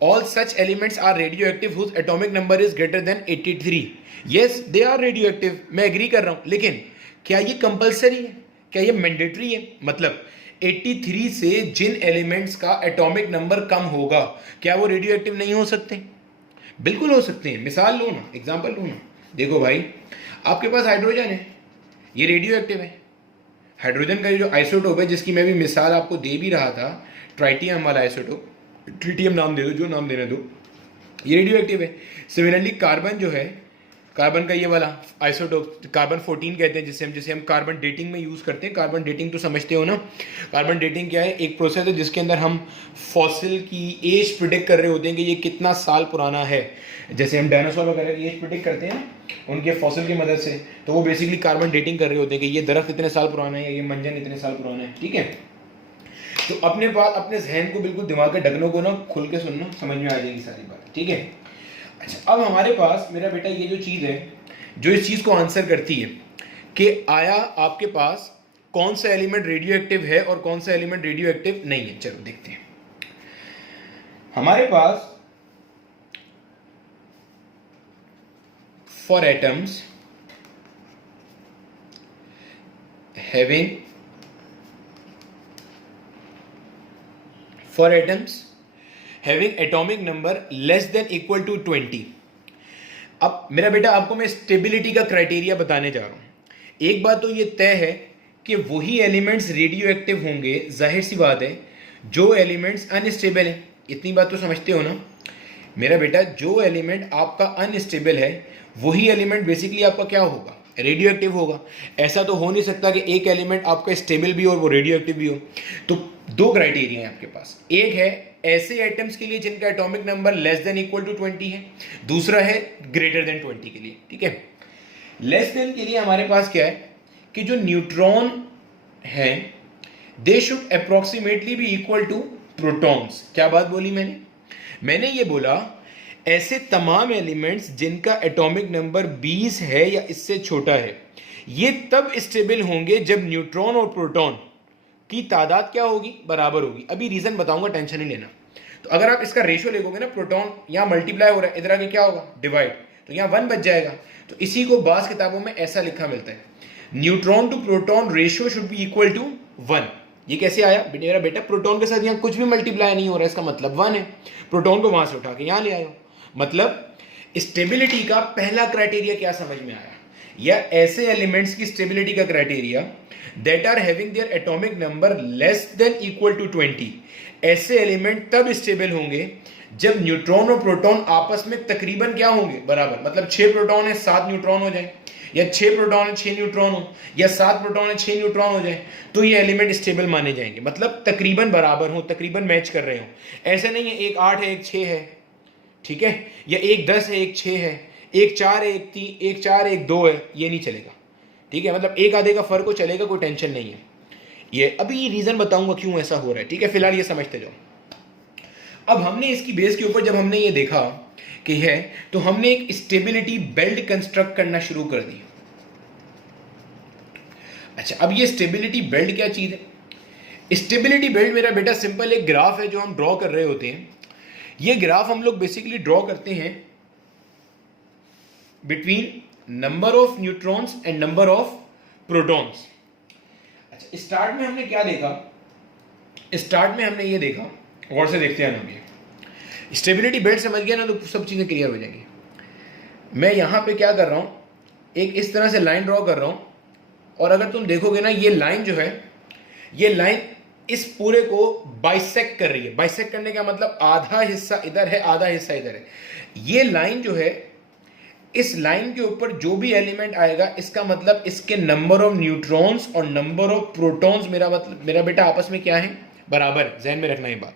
all such elements are radioactive whose atomic number is greater than 83. yes they are radioactive, मैं एग्री कर रहा हूं, लेकिन क्या ये कंपलसरी है, क्या ये मैंडेटरी है? मतलब 83 से जिन एलिमेंट्स का एटॉमिक नंबर कम होगा क्या वो रेडियो एक्टिव नहीं हो सकते? बिल्कुल हो सकते हैं। मिसाल लो ना, एग्जांपल लो ना, देखो भाई आपके पास हाइड्रोजन है, ये रेडियो एक्टिव है। हाइड्रोजन का जो आइसोटोप है, जिसकी मैं भी मिसाल आपको दे भी रहा था, ट्राइटियम वाला आइसोटोप, ट्रीटियम नाम दे दो, जो नाम देने दो, ये रेडियो एक्टिव है। सिमिलरली कार्बन जो है, कार्बन का ये वाला आइसोटोप कार्बन 14 कहते हैं, जिसे हम कार्बन डेटिंग में यूज़ करते हैं। कार्बन डेटिंग तो समझते हो ना, कार्बन डेटिंग क्या है? एक प्रोसेस है जिसके अंदर हम फॉसिल की एज प्रिडिक्ट कर रहे होते हैं कि ये कितना साल पुराना है। जैसे हम डायनासोर वगैरह की एज प्रिडिक्ट करते हैं उनके फॉसिल की मदद से, तो वो बेसिकली कार्बन डेटिंग कर रहे होते हैं कि ये दरख्त इतने साल पुराना है, ये मंजन इतने साल पुराना है, ठीक है। तो अपने बात, अपने जहन को बिल्कुल, दिमाग के ढक्कनों को ना खुल के सुनना, समझ में आ जाएगी सारी बात, ठीक है। अच्छा, अब हमारे पास मेरा बेटा ये जो चीज़ है जो इस चीज़ को आंसर करती है कि आया आपके पास कौन सा एलिमेंट रेडियो एक्टिव है और कौन सा एलिमेंट रेडियो एक्टिव नहीं है, चलो देखते हैं। हमारे पास for atoms having for atoms having atomic number less than equal to 20। अब मेरा बेटा आपको मैं स्टेबिलिटी का क्राइटेरिया बताने जा रहा हूं। एक बात तो ये तय है कि वही एलिमेंट्स रेडियो एक्टिव होंगे, जाहिर सी बात है, जो एलिमेंट्स अनस्टेबल है। इतनी बात तो समझते हो ना मेरा बेटा, जो एलिमेंट आपका अनस्टेबल है वही एलिमेंट बेसिकली आपका क्या होगा? रेडियो एक्टिव होगा। ऐसा तो हो नहीं सकता कि एक एलिमेंट आपका स्टेबल भी हो और वो रेडियो एक्टिव भी हो। तो दो क्राइटेरिया हैं आपके पास, एक है ऐसे एटम्स के लिए जिनका atomic number less than equal to 20 है, दूसरा है ग्रेटर देन 20 के लिए, ठीक है। लेस देन के लिए हमारे पास क्या है कि जो न्यूट्रॉन है they should approximately be equal to protons. क्या बात बोली मैंने ये बोला ऐसे तमाम एलिमेंट्स जिनका एटॉमिक नंबर 20 है या इससे छोटा है, ये तब स्टेबल होंगे जब न्यूट्रॉन और प्रोटॉन की तादाद क्या होगी? बराबर होगी। अभी रीजन बताऊंगा, टेंशन नहीं लेना। तो अगर आप इसका रेशियो देखोगे ना, प्रोटॉन यहाँ मल्टीप्लाई हो रहा है, इधर आके क्या होगा? डिवाइड, तो यहाँ 1 बच जाएगा। तो इसी को बास किताबों में ऐसा लिखा मिलता है, neutron to proton ratio should be equal to 1। ये कैसे आया मेरा बेटा? प्रोटॉन के साथ यहाँ कुछ भी मल्टीप्लाई नहीं हो रहा है, इसका मतलब 1 है। प्रोटॉन को वहां से उठा के यहाँ ले आया। मतलब स्टेबिलिटी का पहला क्राइटेरिया क्या समझ में आया? या ऐसे एलिमेंट्स की स्टेबिलिटी का criteria that are having their atomic number less than equal to 20। ऐसे एलिमेंट तब स्टेबल होंगे जब न्यूट्रॉन और प्रोटॉन आपस में तकरीबन क्या होंगे? बराबर। मतलब 6 प्रोटॉन है 7 न्यूट्रॉन हो जाए, या 6 प्रोटॉन है 6 न्यूट्रॉन हो, या 7 प्रोटॉन है 6 न्यूट्रॉन हो जाए, तो ये एलिमेंट स्टेबल माने जाएंगे। मतलब तकरीबन बराबर हो, तकरीबन मैच कर रहे हो। ऐसे नहीं है एक 8 है एक 6 है, ठीक है, या एक 10 है एक 6 है, एक 4 है, एक 3, एक 4 एक 2 है, ये नहीं चलेगा, ठीक है। मतलब एक आधे का फर्क हो चलेगा, कोई टेंशन नहीं है। ये अभी रीज़न बताऊंगा क्यों ऐसा हो रहा है, ठीक है। फिलहाल ये समझते जाओ। अब हमने इसकी बेस के ऊपर जब हमने ये देखा कि है, तो हमने एक स्टेबिलिटी बेल्ट कंस्ट्रक्ट करना शुरू कर दी। अच्छा, अब ये स्टेबिलिटी बेल्ट क्या चीज़ है? स्टेबिलिटी बेल्ट मेरा बेटा सिंपल एक ग्राफ है जो हम ड्रॉ कर रहे होते हैं। ये ग्राफ हम लोग बेसिकली ड्रॉ करते हैं between number of neutrons and number of protons. अच्छा, स्टार्ट में हमने क्या देखा? स्टार्ट में हमने ये देखा, और से देखते हैं हम ये स्टेबिलिटी बेल्ट समझ गया ना, तो सब चीज़ें क्लियर हो जाएंगी। मैं यहाँ पे क्या कर रहा हूँ, एक इस तरह से लाइन ड्रॉ कर रहा हूँ, और अगर तुम देखोगे ना, ये लाइन जो है, ये लाइन इस पूरे को बाइसेक्ट कर रही है। बाइसेक्ट करने का मतलब आधा हिस्सा इधर है, आधा हिस्सा इधर है। ये लाइन जो है, इस लाइन के ऊपर जो भी एलिमेंट आएगा, इसका मतलब इसके नंबर ऑफ न्यूट्रॉन्स और नंबर ऑफ प्रोटॉन्स मेरा बेटा आपस में क्या है? बराबर। ध्यान में रखना ये बात,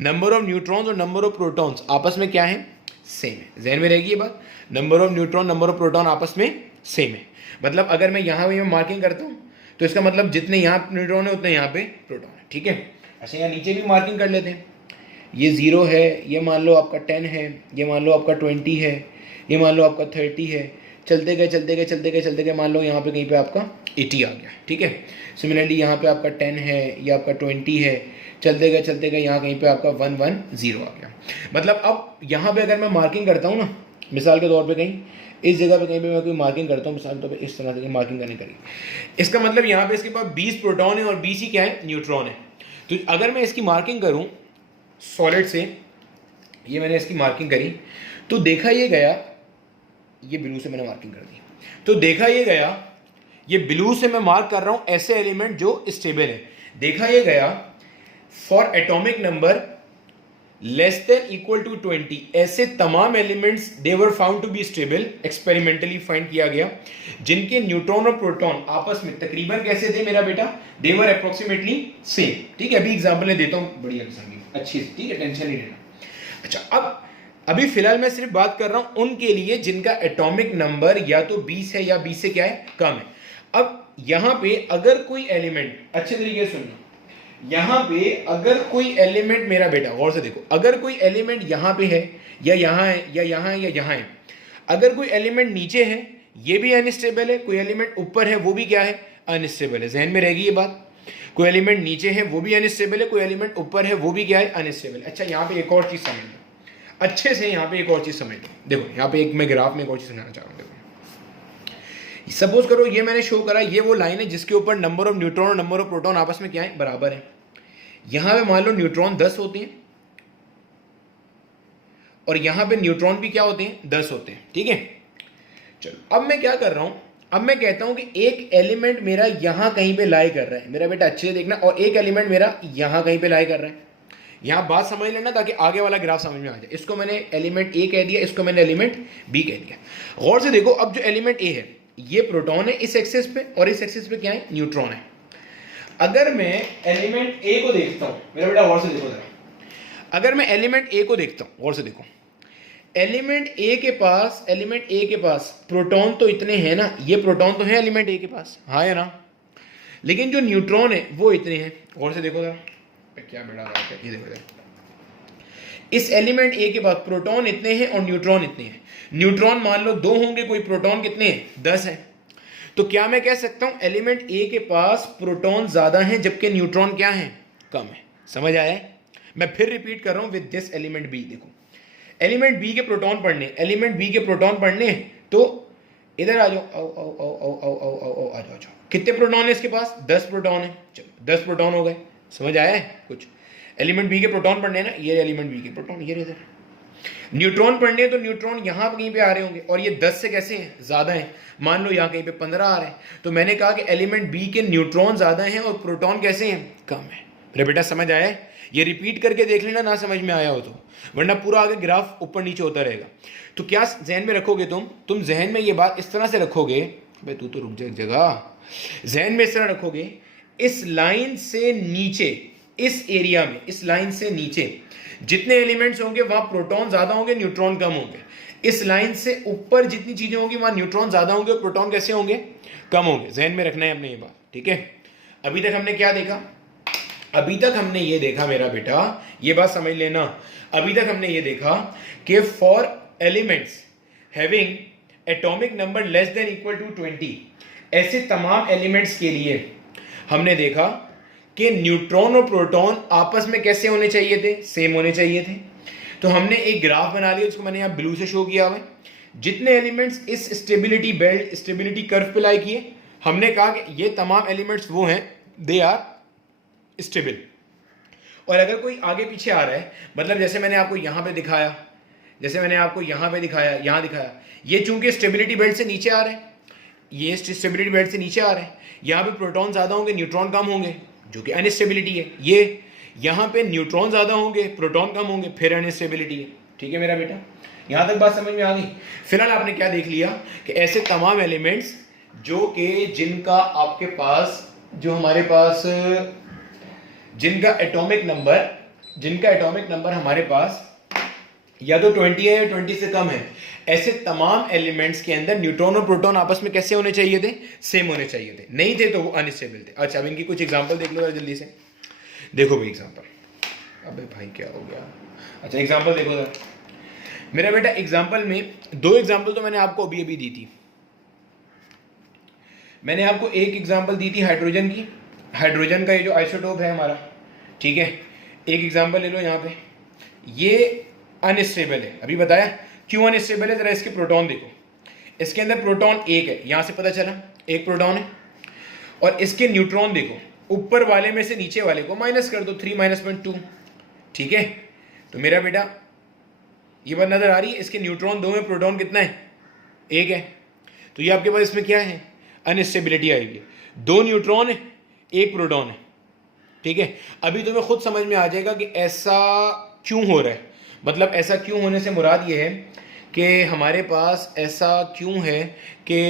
नंबर ऑफ न्यूट्रॉन्स और नंबर ऑफ प्रोटॉन्स आपस में क्या है? सेम है। ध्यान में रहेगी ये बात, number of neutron number of proton आपस में सेम है। मतलब अगर मैं यहाँ भी मार्किंग करता हूँ, तो इसका मतलब जितने यहाँ न्यूट्रॉन है उतने यहाँ पे प्रोटॉन है, ठीक है। अच्छा, यहाँ नीचे भी मार्किंग कर लेते हैं। ये 0 है, ये मान लो आपका 10 है, ये मान लो आपका 20 है, ये मान लो आपका 30 है। चलते गए, मान लो यहाँ पे कहीं पे आपका 80 आ गया, ठीक है। सिमिलरली यहाँ पे आपका 10 है, ये आपका 20 है। चलते गए यहाँ कहीं पे आपका 110 आ गया। मतलब अब यहाँ पे अगर मैं मार्किंग करता हूँ ना, मिसाल के तौर पे कहीं इस जगह पे कहीं पे मैं कोई मार्किंग करता हूँ, मिसाल के तौर पे इस तरह से मार्किंग करनी करेगी, इसका मतलब यहाँ पे इसके पास 20 प्रोटॉन है और 20 ही क्या है? न्यूट्रॉन है। तो अगर मैं इसकी मार्किंग करूँ सॉलिड से, ये मैंने इसकी मार्किंग करी, तो देखा ये गया, ये ब्लू से मैंने मार्किंग कर दी, तो देखा ये गया, ये ब्लू से मैं मार्क कर रहा हूं ऐसे एलिमेंट जो स्टेबल है। देखा ये गया for atomic number less than equal to 20, ऐसे तमाम elements they were found to be stable, experimentally find किया गया, जिनके न्यूट्रॉन और प्रोटॉन आपस में तकरीबन कैसे थे मेरा बेटा? दे वर अप्रोक्सीमेटली सेम, ठीक है। अभी एग्जांपल देता हूं, बढ़िया एग्जांपल अच्छी, ठीक है, टेंशन नहीं लेना। अच्छा, अब अभी फिलहाल मैं सिर्फ बात कर रहा हूं उनके लिए जिनका एटॉमिक नंबर या तो 20 है या 20 से क्या है? कम है। अब यहां पे अगर कोई एलिमेंट, अच्छे तरीके से सुनना, यहां पे अगर कोई एलिमेंट मेरा बेटा गौर से देखो, अगर कोई एलिमेंट यहां पे है या यहां है या यहां है या यहां है, अगर कोई एलिमेंट नीचे है ये भी अनस्टेबल है, कोई एलिमेंट ऊपर है वो भी क्या है? अनस्टेबल है। ज़हन में रहेगी ये बात, कोई एलिमेंट नीचे है वो भी अनस्टेबल है, कोई एलिमेंट ऊपर है वो भी क्या है? अनस्टेबल। अच्छा, यहाँ पे एक और चीज समझ लो अच्छे से, यहाँ पे एक और चीज समझ लो। देखो यहाँ पे एक मैं ग्राफ में एक और चीज समझाना चाह रहा हूँ। सपोज करो ये मैंने शो करा, ये वो लाइन है जिसके ऊपर नंबर ऑफ न्यूट्रॉन और नंबर ऑफ प्रोटॉन आपस में क्या है? बराबर है। यहां पे मान लो न्यूट्रॉन 10 होते हैं और यहां पे न्यूट्रॉन भी क्या होते हैं? 10 होते हैं, ठीक है। चलो, अब मैं क्या कर रहा हूं, अब मैं कहता हूं कि एक एलिमेंट मेरा यहां कहीं पे लाई कर रहा है, मेरा बेटा अच्छे से देखना, और एक एलिमेंट मेरा यहां कहीं पे लाई कर रहा है। यहां बात समझ लेना ताकि आगे वाला ग्राफ समझ में आ जाए। इसको मैंने एलिमेंट ए कह दिया, इसको मैंने एलिमेंट बी कह दिया। गौर से देखो, अब जो एलिमेंट ए है ये प्रोटॉन है इस एक्सिस पे, और इस एक्सिस पे क्या है? न्यूट्रॉन है। अगर मैं एलिमेंट ए को देखता हूं, मेरा बेटा गौर से देखो जरा, अगर मैं एलिमेंट ए को देखता हूं, गौर से देखो, एलिमेंट ए के पास प्रोटॉन तो इतने हैं ना, ये प्रोटॉन तो है एलिमेंट ए के पास, हाँ या ना, लेकिन जो न्यूट्रॉन है वो इतने हैं। गौर से देखो जरा, क्या बेटा बात है, ये देखो जरा, इस एलिमेंट ए के पास प्रोटॉन इतने हैं और न्यूट्रॉन इतने हैं। न्यूट्रॉन मान लो 2 होंगे, कोई प्रोटॉन कितने हैं? 10 है। तो क्या मैं कह सकता हूं एलिमेंट ए के पास प्रोटॉन ज्यादा हैं जबकि न्यूट्रॉन क्या है? कम है। समझ आया है? मैं फिर रिपीट कर रहा हूं विद दिस एलिमेंट बी। देखो, एलिमेंट बी के प्रोटॉन पढ़ने, एलिमेंट बी के प्रोटॉन पढ़ने, तो इधर आ जाओ, आओ, आ जाओ। कितने प्रोटॉन है इसके पास? 10 प्रोटॉन है। चलो 10 प्रोटॉन हो गए। समझ आया है कुछ? एलिमेंट बी के प्रोटॉन पढ़ने ना, ये एलिमेंट बी के प्रोटॉन, ये इधर। न्यूट्रॉन पढ़ने तो न्यूट्रॉन यहां कहीं पे आ रहे होंगे, और ये 10 से कैसे हैं? ज्यादा हैं। मान लो यहाँ कहीं पे 15 आ रहे हैं, तो मैंने कहा कि एलिमेंट बी के न्यूट्रॉन ज्यादा हैं और प्रोटॉन कैसे हैं? कम है। मेरे बेटा समझ आया है? ये रिपीट करके देख लेना, ना समझ में आया हो तो, वरना पूरा आगे ग्राफ ऊपर नीचे होता रहेगा। तो क्या जहन में रखोगे तुम जहन में ये बात इस तरह से रखोगे, भाई तू तो रुक जा एक जगह, जहन में इस तरह रखोगे, इस लाइन से नीचे, इस एरिया में, इस लाइन से नीचे जितने एलिमेंट्स होंगे वहां प्रोटॉन ज्यादा होंगे, न्यूट्रॉन कम होंगे। इस लाइन से ऊपर जितनी चीजें होंगी वहां न्यूट्रॉन ज्यादा होंगे और प्रोटॉन कैसे होंगे, कम होंगे। जहन में रखना है अपने ये बात, ठीक है। अभी तक हमने क्या देखा, अभी तक हमने ये देखा मेरा बेटा, ये बात समझ लेना, अभी तक हमने ये देखा कि for elements having atomic number less than equal to 20, ऐसे तमाम एलिमेंट्स के लिए हमने देखा कि न्यूट्रॉन और प्रोटॉन आपस में कैसे होने चाहिए थे, सेम होने चाहिए थे। तो हमने एक ग्राफ बना लिया, उसको मैंने यहाँ ब्लू से शो किया हुआ है। जितने एलिमेंट्स इस स्टेबिलिटी बेल्ट, स्टेबिलिटी कर्व पे लाई किए, हमने कहा कि ये तमाम एलिमेंट्स वो हैं, दे आर स्टेबल। और अगर कोई आगे पीछे आ रहा है, मतलब जैसे मैंने आपको यहाँ पे दिखाया, जैसे मैंने आपको यहाँ पे दिखाया, यहाँ दिखाया, ये चूंकि स्टेबिलिटी बेल्ट से नीचे आ रहे हैं, ये स्टेबिलिटी बेल्ट से नीचे आ रहे हैं, यहाँ पे प्रोटॉन ज़्यादा होंगे, न्यूट्रॉन कम होंगे, जो कि अनस्टेबिलिटी है। ये यहाँ पे न्यूट्रॉन ज़्यादा होंगे, प्रोटॉन कम होंगे, फिर अनस्टेबिलिटी है। ठीक है मेरा बेटा, यहाँ तक बात समझ में आ गई। फिलहाल आपने क्या देख लिया कि ऐसे तमाम एलिमेंट्स जो कि जिनका आपके पास, जो हमारे पास, जिनका एटॉमिक नंबर हमारे पास या तो 20 है या 20 से कम है, ऐसे तमाम एलिमेंट्स के अंदर न्यूट्रॉन और प्रोटॉन आपस में कैसे होने चाहिए थे, सेम होने चाहिए थे। नहीं थे तो वो अनस्टेबल थे। अच्छा, अब इनकी कुछ एग्जांपल देख लो जल्दी से। देखो भाई एग्जांपल, अबे भाई क्या हो गया। अच्छा एग्जांपल देखो जरा मेरा बेटा। एग्जांपल में दो एग्जांपल तो मैंने आपको अभी अभी दी थी। मैंने आपको एक एग्जांपल दी थी हाइड्रोजन की, हाइड्रोजन का ये जो आइसोटोप है हमारा, ठीक है। एक एग्जांपल ले लो यहाँ पे, ये अनस्टेबल है। अभी बताया क्यों अनस्टेबल है, जरा इसके प्रोटॉन देखो। इसके अंदर प्रोटॉन एक है, यहां से पता चला एक प्रोटॉन है। और इसके न्यूट्रॉन देखो, ऊपर वाले में से नीचे वाले को माइनस कर दो, 3 - 2, ठीक है। तो मेरा बेटा ये बात नजर आ रही है, इसके न्यूट्रॉन दो में, प्रोटॉन कितना है, एक है। तो ये आपके पास इसमें क्या है, अनस्टेबिलिटी आएगी। 2 न्यूट्रॉन है, 1 प्रोटॉन है, ठीक है। अभी तुम्हें खुद समझ में आ जाएगा कि ऐसा क्यों हो रहा है। मतलब ऐसा क्यों होने से मुराद ये है कि हमारे पास ऐसा क्यों है कि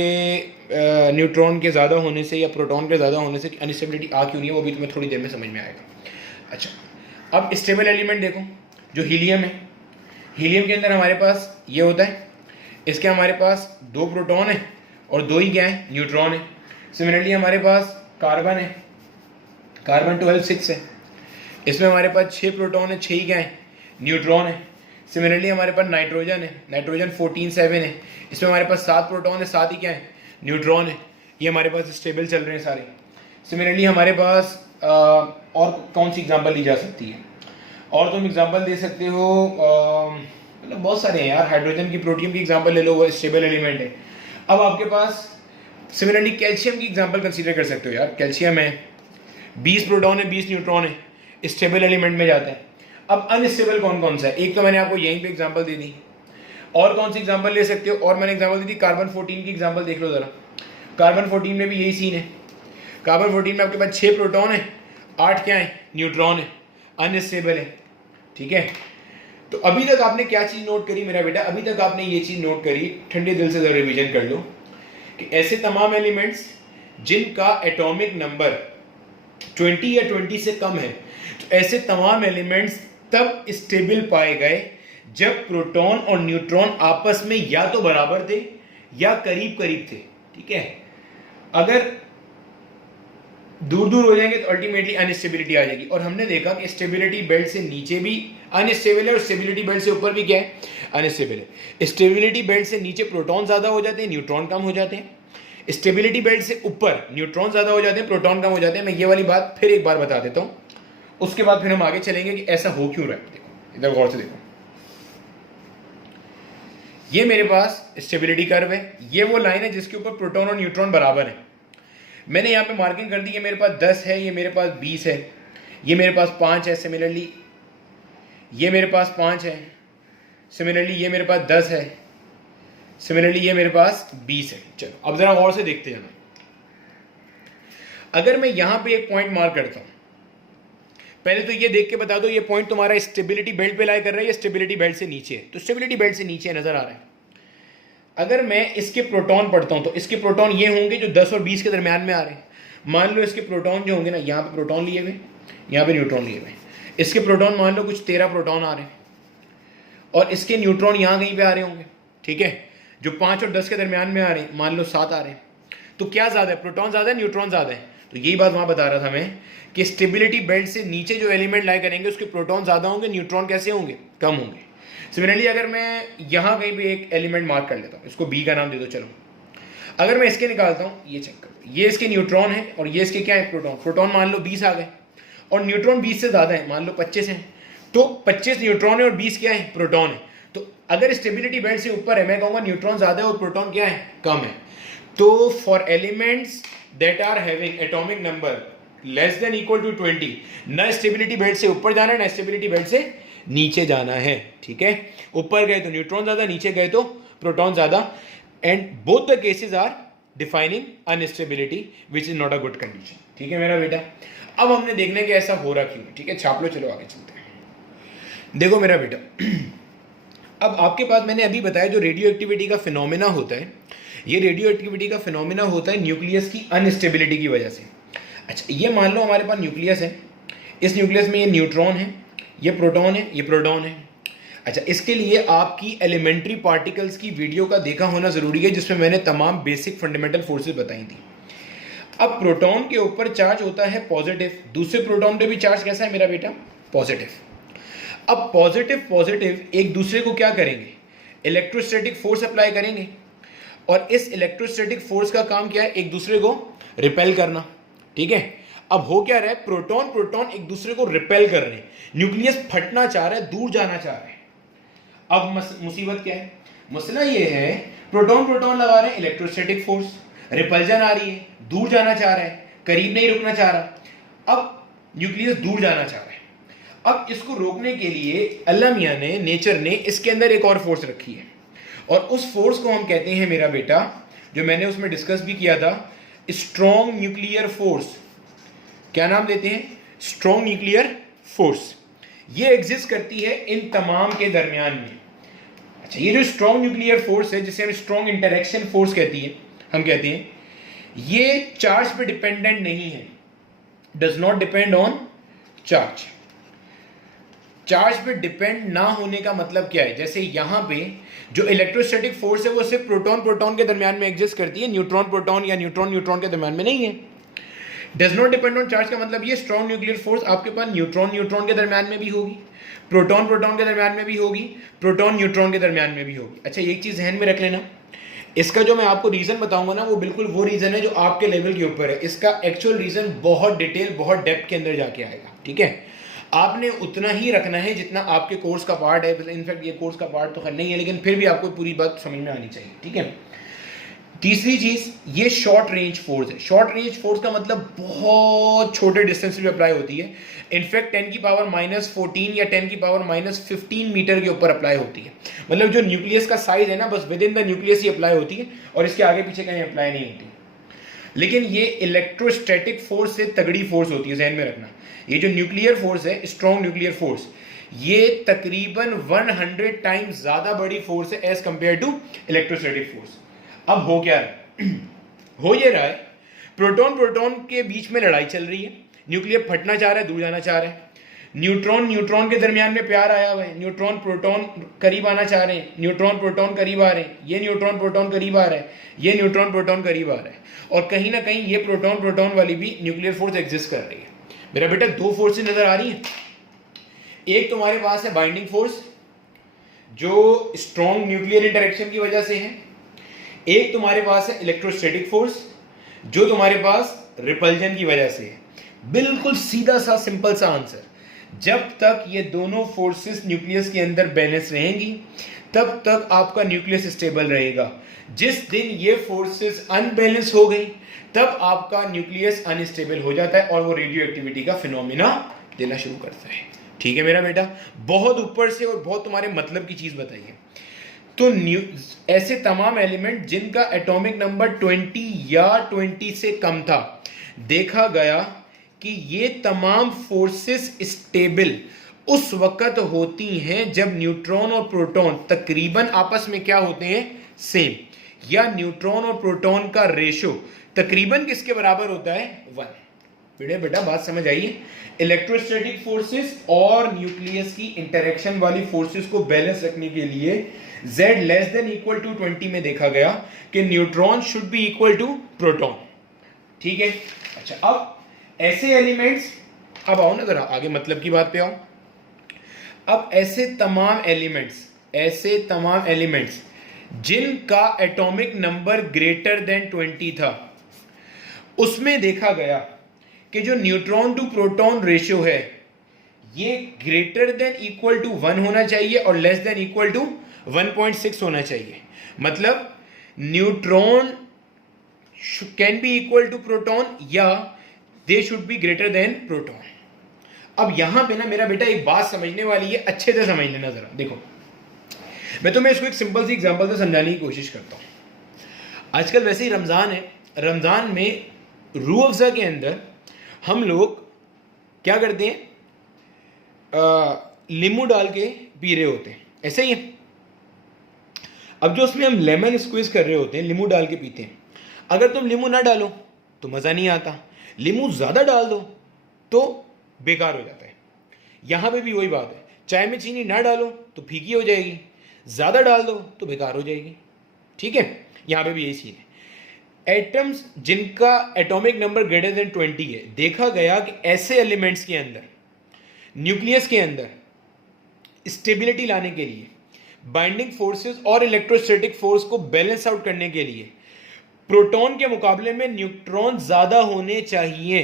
न्यूट्रॉन के ज़्यादा होने से या प्रोटॉन के ज़्यादा होने से अनस्टेबिलिटी आ क्यों नहीं है, वो भी तुम्हें थोड़ी देर में समझ में आएगा। अच्छा, अब स्टेबल एलिमेंट देखो, जो हीलियम है, हीलियम के अंदर हमारे पास ये होता है, इसके हमारे पास 2 प्रोटॉन है और 2 ही क्या है, न्यूट्रॉन है। सिमिलरली हमारे पास कार्बन है, कार्बन 12 6 है, इसमें हमारे पास 6 प्रोटॉन है, 6 ही क्या है, न्यूट्रॉन है। सिमिलरली हमारे पास नाइट्रोजन है, नाइट्रोजन 14 7 है, इसमें हमारे पास 7 प्रोटॉन है, 7 ही क्या है, न्यूट्रॉन है। ये हमारे पास स्टेबल चल रहे हैं सारे। सिमिलरली हमारे पास और कौन सी एग्जांपल ली जा सकती है, और तुम एग्जांपल दे सकते हो, मतलब बहुत सारे हैं यार। हाइड्रोजन की, प्रोटियम की एग्जांपल ले लो, वो स्टेबल एलिमेंट है। अब आपके पास सिमिलरली कैल्शियम की एग्जांपल कंसीडर कर सकते हो यार। कैल्शियम है, 20 प्रोटॉन है, 20 न्यूट्रॉन है, स्टेबल एलिमेंट में जाता है। अब अनस्टेबल कौन कौन सा है, एक तो मैंने आपको यहीं पे एग्जांपल दे दी, और कौन सी एग्जांपल ले सकते हो, और मैंने एग्जांपल दी थी कार्बन 14 की एग्जांपल देख लो जरा। कार्बन 14 में भी यही सीन है। कार्बन 14 में आपके पास 6 प्रोटॉन है, 8 क्या है, न्यूट्रॉन है, अनस्टेबल है, ठीक है। तो अभी तक आपने क्या चीज नोट करी मेरा बेटा, अभी तक आपने ये चीज नोट करी, ठंडे दिल से जरा रिवीजन कर लो, कि ऐसे तमाम एलिमेंट्स जिनका एटॉमिक नंबर 20 या 20 से कम है, तो ऐसे तमाम एलिमेंट्स तब स्टेबल पाए गए जब प्रोटॉन और न्यूट्रॉन आपस में या तो बराबर थे या करीब करीब थे, ठीक है। अगर दूर दूर हो जाएंगे तो अल्टीमेटली अनस्टेबिलिटी आ जाएगी। और हमने देखा कि स्टेबिलिटी बेल्ट से नीचे भी अनस्टेबल है और स्टेबिलिटी बेल्ट से ऊपर भी क्या है, अनस्टेबल है। स्टेबिलिटी बेल्ट से नीचे प्रोटॉन ज्यादा हो जाते हैं, न्यूट्रॉन कम हो जाते हैं। स्टेबिलिटी बेल्ट से ऊपर न्यूट्रॉन ज्यादा हो जाते हैं, प्रोटॉन कम हो जाते हैं। मैं ये वाली बात फिर एक बार बता देता हूं, उसके बाद फिर हम आगे चलेंगे कि ऐसा हो क्यों रहा है। देखो इधर गौर से देखो, ये मेरे पास स्टेबिलिटी कर्व है, ये वो लाइन है जिसके ऊपर प्रोटॉन और न्यूट्रॉन बराबर है। मैंने यहाँ पे मार्किंग कर दी, ये मेरे पास 10 है, ये मेरे पास 20 है, ये मेरे पास 5 है। सिमिलरली ये मेरे पास 5 है, सिमिलरली ये मेरे पास 10 है, सिमिलरली ये मेरे पास 20 है। चलो अब जरा गौर से देखते जाना। अगर मैं यहां पे एक पॉइंट मार्क करता हूं, पहले तो ये देख के बता दो ये पॉइंट तुम्हारा स्टेबिलिटी बेल्ट पे लाई कर रहा है या स्टेबिलिटी बेल्ट से नीचे है। तो स्टेबिलिटी बेल्ट से नीचे नजर आ रहा है। अगर मैं इसके प्रोटॉन पढ़ता हूं तो इसके प्रोटॉन ये होंगे जो 10 और 20 के दरमियान में आ रहे हैं। मान लो इसके प्रोटॉन जो होंगे ना, यहाँ पे प्रोटॉन लिए हुए, यहाँ पे न्यूट्रॉन लिए हुए। इसके प्रोटॉन मान लो कुछ 13 प्रोटॉन आ रहे हैं और इसके न्यूट्रॉन यहाँ कहीं पे आ रहे होंगे, ठीक है, जो 5 और 10 के दरमियान में आ रहे हैं, मान लो 7 आ रहे हैं, तो क्या ज़्यादा है, प्रोटॉन ज़्यादा है, न्यूट्रॉन ज़्यादा है? तो यही बात वहाँ बता रहा था मैं कि स्टेबिलिटी बेल्ट से नीचे जो एलिमेंट लाई करेंगे उसके प्रोटॉन ज़्यादा होंगे, न्यूट्रॉन कैसे होंगे, कम होंगे। सिमिलरली अगर मैं यहाँ कहीं भी एक एलिमेंट मार्क कर लेता हूँ, इसको बी का नाम दे दो, चलो, अगर मैं इसके निकालता हूँ, ये चेक करो, ये इसके न्यूट्रॉन है और ये इसके क्या है, प्रोटॉन। प्रोटॉन मान लो 20 आ गए और न्यूट्रॉन 20 से ज़्यादा है, मान लो 25 हैं, तो 25 न्यूट्रॉन है और 20 क्या है, प्रोटॉन है। तो अगर स्टेबिलिटी बेल्ट से ऊपर है, मैं कहूँगा न्यूट्रॉन ज़्यादा है और प्रोटॉन क्या है, कम है। तो for elements that are having atomic number less than equal to 20, न स्टेबिलिटी बेल्ट से ऊपर जाना है, न स्टेबिलिटी बेल्ट से नीचे जाना है, ठीक है। ऊपर गए तो न्यूट्रॉन ज़्यादा, नीचे गए तो प्रोटॉन ज़्यादा, and both the cases are defining instability which is not a good condition, ठीक है मेरा बेटा। अब हमने देखना है कि ऐसा हो रहा क्यों है, ठीक है, छाप लो, चलो आगे चलते हैं। देखो मेरा बेटा, अब आपके पास मैंने अभी बताया जो रेडियो एक्टिविटी का फिनोमेना होता है, ये रेडियो एक्टिविटी का फिनोमेना होता है न्यूक्लियस की अनस्टेबिलिटी की वजह से। अच्छा, ये मान लो हमारे पास न्यूक्लियस है, इस न्यूक्लियस में ये न्यूट्रॉन है, ये प्रोटॉन है, ये प्रोटॉन है। अच्छा, इसके लिए आपकी एलिमेंट्री पार्टिकल्स की वीडियो का देखा होना ज़रूरी है, जिसमें मैंने तमाम बेसिक फंडामेंटल फोर्सेस बताई थी। अब प्रोटॉन के ऊपर चार्ज होता है पॉजिटिव, दूसरे प्रोटॉन पे भी चार्ज कैसा है मेरा बेटा, पॉजिटिव। अब पॉजिटिव पॉजिटिव एक दूसरे को क्या करेंगे, इलेक्ट्रोस्टैटिक फोर्स अप्लाई करेंगे, और इस इलेक्ट्रोस्टैटिक फोर्स का काम क्या है, एक दूसरे को रिपेल करना, ठीक है। अब हो क्या रहा है, प्रोटॉन प्रोटॉन एक दूसरे को रिपेल कर रहे हैं, न्यूक्लियस फटना चाह रहा है, दूर जाना चाह रहा है। अब मुसीबत क्या है, मसला ये है, प्रोटॉन प्रोटॉन लगा रहे हैं इलेक्ट्रोस्टैटिक फोर्स, रिपल्जन आ रही है, दूर जाना चाह रहा है, करीब नहीं रुकना चाह रहा। अब न्यूक्लियस दूर जाना चाह रहा है। अब इसको रोकने के लिए अल्लाह मियां ने, नेचर ने इसके अंदर एक और फोर्स रखी है, और उस फोर्स को हम कहते हैं मेरा बेटा, जो मैंने उसमें डिस्कस भी किया था, स्ट्रॉन्ग न्यूक्लियर फोर्स। क्या नाम देते हैं, स्ट्रॉन्ग न्यूक्लियर फोर्स। ये एग्जिस्ट करती है इन तमाम के दरमियान में। अच्छा, ये जो स्ट्रॉन्ग न्यूक्लियर फोर्स है, जिसे हम स्ट्रॉन्ग इंटरेक्शन फोर्स कहती है, हम कहते हैं, ये चार्ज पे डिपेंडेंट नहीं है, does not depend on charge. Charge पे डिपेंड ना होने का मतलब क्या है, जैसे यहां पे जो इलेक्ट्रोस्टैटिक फोर्स है वो सिर्फ प्रोटॉन प्रोटॉन के दरमियान में एग्जिस्ट करती है, न्यूट्रॉन प्रोटॉन या न्यूट्रॉन न्यूट्रॉन के दरमियान में नहीं है। Does not depend on charge का मतलब ये स्ट्रॉन्ग न्यूक्लियर फोर्स आपके पास न्यूट्रॉन न्यूट्रॉन के दरमियान में भी होगी, प्रोटॉन प्रोटॉन के दरमियान में भी होगी, प्रोटॉन न्यूट्रॉन के दरमियान में भी होगी। अच्छा, एक चीज ध्यान में रख लेना, इसका जो मैं आपको रीजन बताऊंगा ना, वो बिल्कुल वो रीजन है जो आपके लेवल के ऊपर है। इसका एक्चुअल रीजन बहुत डिटेल, बहुत डेप्थ के अंदर जाके आएगा, ठीक है। आपने उतना ही रखना है जितना आपके कोर्स का पार्ट है। इनफैक्ट ये कोर्स का पार्ट तो खैर नहीं है, लेकिन फिर भी आपको पूरी बात समझ में आनी चाहिए, ठीक है। तीसरी चीज, ये शॉर्ट रेंज फोर्स है। शॉर्ट रेंज फोर्स का मतलब बहुत छोटे डिस्टेंस पे अप्लाई होती है। इनफैक्ट 10 की पावर -14 या 10 की पावर -15 मीटर के ऊपर अप्लाई होती है। मतलब जो न्यूक्लियस का साइज है ना, बस with in the nucleus he apply होती है, और इसके आगे पीछे कहीं अप्लाई नहीं होती। लेकिन ये इलेक्ट्रोस्टैटिक फोर्स से तगड़ी फोर्स होती है, ध्यान में रखना। ये जो न्यूक्लियर फोर्स है, स्ट्रॉन्ग न्यूक्लियर फोर्स, ये तकरीबन 100 टाइम्स ज्यादा बड़ी फोर्स है as compare to electrostatic force. अब हो क्या रहा है हो ये रहा है, प्रोटॉन प्रोटॉन के बीच में लड़ाई चल रही है, न्यूक्लियर फटना चाह रहा है, दूर जाना चाह रहा है, न्यूट्रॉन न्यूट्रॉन के दरमियान में प्यार आया हुआ है, न्यूट्रॉन प्रोटॉन करीब आना चाह रहे हैं, न्यूट्रॉन प्रोटॉन करीब आ रहे हैं, ये न्यूट्रॉन प्रोटॉन करीब आ रहा है, ये न्यूट्रॉन प्रोटॉन करीब आ रहा है, और कहीं ना कहीं ये प्रोटॉन प्रोटॉन वाली भी न्यूक्लियर फोर्स एग्जिस्ट कर रही है। मेरा बेटा, दो फोर्सेस नजर आ रही है। एक तुम्हारे पास है बाइंडिंग फोर्स, जो स्ट्रॉन्ग न्यूक्लियर इंटरेक्शन की वजह से है। एक तुम्हारे पास है इलेक्ट्रोस्टैटिक फोर्स, जो तुम्हारे पास रिपल्जन की वजह से है। बिल्कुल सीधा सा सिंपल सा आंसर, जब तक ये दोनों फोर्सेस न्यूक्लियस के अंदर बैलेंस रहेंगी तब तक आपका न्यूक्लियस स्टेबल रहेगा। जिस दिन ये फोर्सेस अनबैलेंस हो गई तब आपका न्यूक्लियस अनस्टेबल हो जाता है और वो रेडियो एक्टिविटी का फिनोमिना देना शुरू करता है। ठीक है मेरा बेटा, बहुत ऊपर से और बहुत तुम्हारे मतलब की चीज बताइए। तो ऐसे तमाम एलिमेंट जिनका एटॉमिक नंबर 20 या 20 से कम था, देखा गया कि ये तमाम फोर्सेस स्टेबल उस वक्त होती हैं जब न्यूट्रॉन और प्रोटॉन तकरीबन आपस में क्या होते हैं, सेम, या न्यूट्रॉन और प्रोटॉन का रेशो तकरीबन किसके बराबर होता है, 1। बेटा बात समझ आई? इलेक्ट्रोस्टैटिक फोर्सेस और न्यूक्लियस की इंटरेक्शन वाली फोर्सेस को बैलेंस रखने के लिए Z less than equal to 20 में देखा गया कि neutron should be equal to proton. ठीक है, अच्छा अब ऐसे एलिमेंट्स, अब आओ ना जरा आगे मतलब की बात पे आओ। अब ऐसे तमाम एलिमेंट्स जिनका एटॉमिक नंबर ग्रेटर देन 20 था, उसमें देखा गया कि जो न्यूट्रॉन टू प्रोटॉन रेशियो है ये ग्रेटर देन इक्वल टू 1 होना चाहिए और लेस देन इक्वल टू 1.6 होना चाहिए। मतलब neutron can be equal to proton या they should be greater than proton. अब यहां पे ना मेरा बेटा एक बात समझने वाली है, अच्छे से समझ लेना जरा। देखो मैं तुम्हें इसको एक सिंपल सी एग्जांपल से समझाने की कोशिश करता हूं। आजकल वैसे ही रमजान है, रमजान में रूह अफ़ज़ा के अंदर हम लोग क्या करते हैं, नींबू डाल के पी रहे होते हैं, ऐसे ही है। अब जो उसमें हम लेमन स्क्वीज कर रहे होते हैं, नींबू डाल के पीते हैं। अगर तुम नींबू ना डालो तो मज़ा नहीं आता, नींबू ज़्यादा डाल दो तो बेकार हो जाता है। यहाँ पे भी वही बात है, चाय में चीनी ना डालो तो फीकी हो जाएगी, ज़्यादा डाल दो तो बेकार हो जाएगी। ठीक है, यहाँ पे भी यही सीन है। एटम्स जिनका एटॉमिक नंबर ग्रेटर देन 20 है, देखा गया कि ऐसे एलिमेंट्स के अंदर, न्यूक्लियस के अंदर स्टेबिलिटी लाने के लिए, बाइंडिंग फोर्सेस और इलेक्ट्रोस्टैटिक फोर्स को बैलेंस आउट करने के लिए प्रोटॉन के मुकाबले में न्यूट्रॉन ज्यादा होने चाहिए।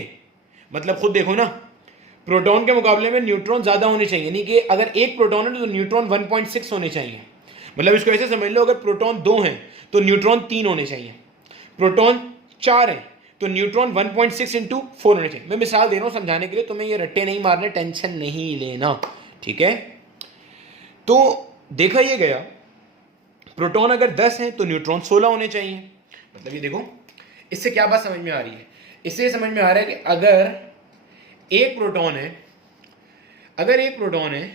मतलब खुद देखो ना, प्रोटॉन के मुकाबले में न्यूट्रॉन ज्यादा होने चाहिए, यानी कि अगर एक प्रोटॉन है तो न्यूट्रॉन 1.6 होने चाहिए। मतलब इसको ऐसे समझ लो, अगर प्रोटॉन 2 हैं तो न्यूट्रॉन 3 होने चाहिए, प्रोटॉन 4 है तो न्यूट्रॉन 1.6 इंटू 4 होने चाहिए। मैं मिसाल दे रहा हूं समझाने के लिए, तुम्हें ये रट्टे नहीं मारने, टेंशन नहीं लेना। ठीक है, तो देखा ये गया प्रोटॉन अगर 10 है तो न्यूट्रॉन 16 होने चाहिए। मतलब ये देखो, इससे क्या बात समझ में आ रही है? इससे समझ में आ रहा है कि अगर एक प्रोटॉन है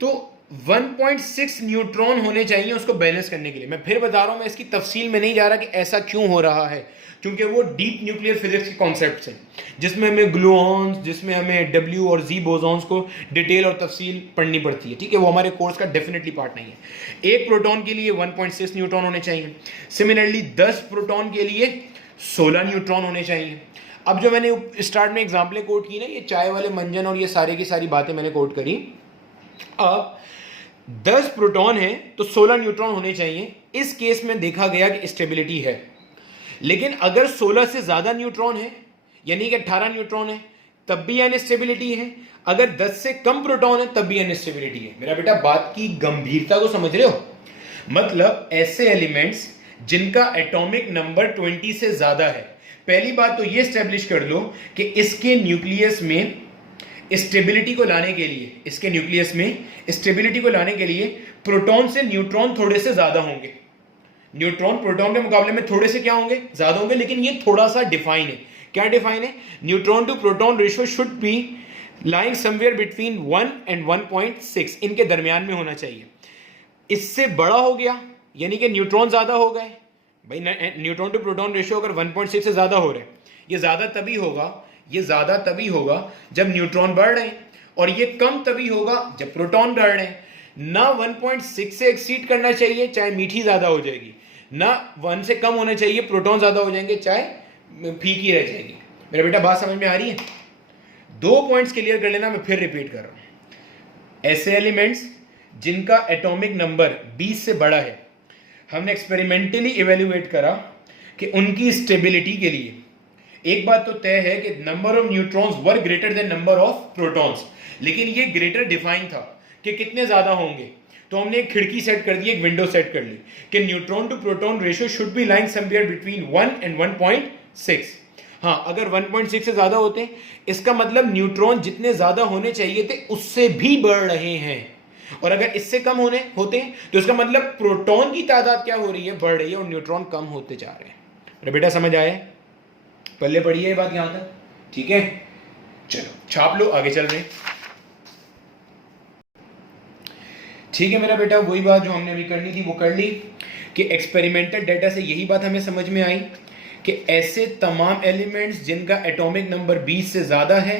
तो 1.6 न्यूट्रॉन होने चाहिए उसको बैलेंस करने के लिए। मैं फिर बता रहा हूं, मैं इसकी तफसील में नहीं जा रहा कि ऐसा क्यों हो रहा है, क्योंकि वो डीप न्यूक्लियर फिजिक्स के कॉन्सेप्ट्स हैं, जिसमें हमें ग्लूऑन्स, जिसमें हमें डब्ल्यू और जी बोसॉन्स को डिटेल और तफसील पढ़नी पड़ती है। ठीक है, वो हमारे कोर्स का डेफिनेटली पार्ट नहीं है। एक प्रोटॉन के लिए 1.6 न्यूट्रॉन होने चाहिए, सिमिलरली 10 प्रोटॉन के लिए 16 न्यूट्रॉन होने चाहिए। अब जो मैंने स्टार्ट में एग्जाम्पलें कोट की ना, ये चाय वाले मंजन और ये सारे की सारी बातें मैंने कोट करी। अब 10 प्रोटॉन है तो 16 न्यूट्रॉन होने चाहिए। इस केस में देखा गया कि स्टेबिलिटी है, लेकिन अगर 16 से ज्यादा न्यूट्रॉन है, यानी कि 18 न्यूट्रॉन है, तब भी अनस्टेबिलिटी है। अगर 10 से कम प्रोटॉन है तब भी अनस्टेबिलिटी है। मेरा बेटा बात की गंभीरता को समझ रहे हो? मतलब ऐसे एलिमेंट्स जिनका एटॉमिक नंबर 20 से ज्यादा है, पहली बात तो ये स्टैब्लिश कर लो कि इसके न्यूक्लियस में स्टेबिलिटी को लाने के लिए प्रोटॉन से न्यूट्रॉन थोड़े से ज्यादा होंगे। न्यूट्रॉन प्रोटॉन के मुकाबले में थोड़े से क्या होंगे? ज्यादा होंगे, लेकिन ये थोड़ा सा डिफाइन है। क्या डिफाइन है? Neutron to proton ratio should be lying somewhere between 1 and 1.6, इनके दरमियान में होना चाहिए। इससे बड़ा हो गया यानी कि न्यूट्रॉन ज्यादा हो गए। भाई न्यूट्रॉन टू प्रोटॉन रेशियो अगर 1.6 से ज्यादा हो रहे हैं, ये ज्यादा तभी होगा जब न्यूट्रॉन बढ़ रहे हैं, और ये कम तभी होगा जब प्रोटॉन बढ़ रहे हैं। ना 1.6 से एक्सीड करना चाहिए, चाहे मीठी ज्यादा हो जाएगी, ना 1 से कम होना चाहिए, प्रोटॉन ज्यादा हो जाएंगे, चाहे फीकी रह जाएगी। मेरा बेटा बात समझ में आ रही है? 2 पॉइंट्स क्लियर कर लेना, मैं फिर रिपीट कर रहा हूं। ऐसे एलिमेंट्स जिनका एटॉमिक नंबर 20 से बड़ा है, हमने एक्सपेरिमेंटली इवेल्युएट करा कि उनकी स्टेबिलिटी के लिए एक बात तो तय है कि number of neutrons were greater than number of protons, लेकिन ये ग्रेटर डिफाइन था कि कितने ज्यादा होंगे। तो हमने एक खिड़की सेट कर दी, एक विंडो सेट कर ली कि neutron to proton ratio should be lying somewhere between 1 and 1.6। हाँ, अगर 1.6 से ज्यादा होते हैं, इसका मतलब न्यूट्रॉन जितने ज्यादा होने चाहिए थे उससे भी बढ़ रहे हैं, और अगर इससे कम होते हैं तो इसका मतलब प्रोटॉन की तादाद क्या हो रही है? बढ़ रही है, और न्यूट्रॉन कम होते जा रहे हैं। मेरा बेटा समझ आया? पल्ले पढ़िए ये बात यहां तक, ठीक है? चलो छाप लो, आगे चल रहे हैं। ठीक है मेरा बेटा, वही बात जो हमने अभी करनी थी वो कर ली कि एक्सपेरिमेंटल डेटा से यही बात हमें समझ में आई कि ऐसे तमाम एलिमेंट्स जिनका एटॉमिक नंबर 20 से ज़्यादा है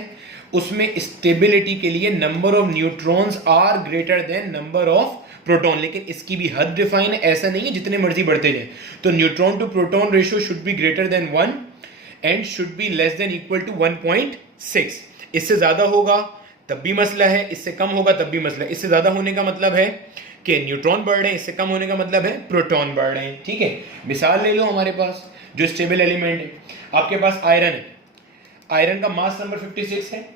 उसमें स्टेबिलिटी के लिए number of neutrons are greater than number of proton. लेकिन इसकी भी हद डिफाइन है, ऐसा नहीं है जितने मर्जी बढ़ते जाए। तो neutron to proton ratio should be greater than 1 and should be less than equal to 1.6। इससे ज़्यादा होगा तब भी मसला है, इससे कम होगा तब भी मसला है। इससे ज़्यादा होने का मतलब है कि न्यूट्रॉन बढ़ रहे हैं, इससे कम होने का मतलब है प्रोटॉन बढ़ रहे हैं। ठीक है, मिसाल ले लो, हमारे पास जो स्टेबल एलिमेंट है, आपके पास आयरन है, आयरन का मास नंबर 56 है,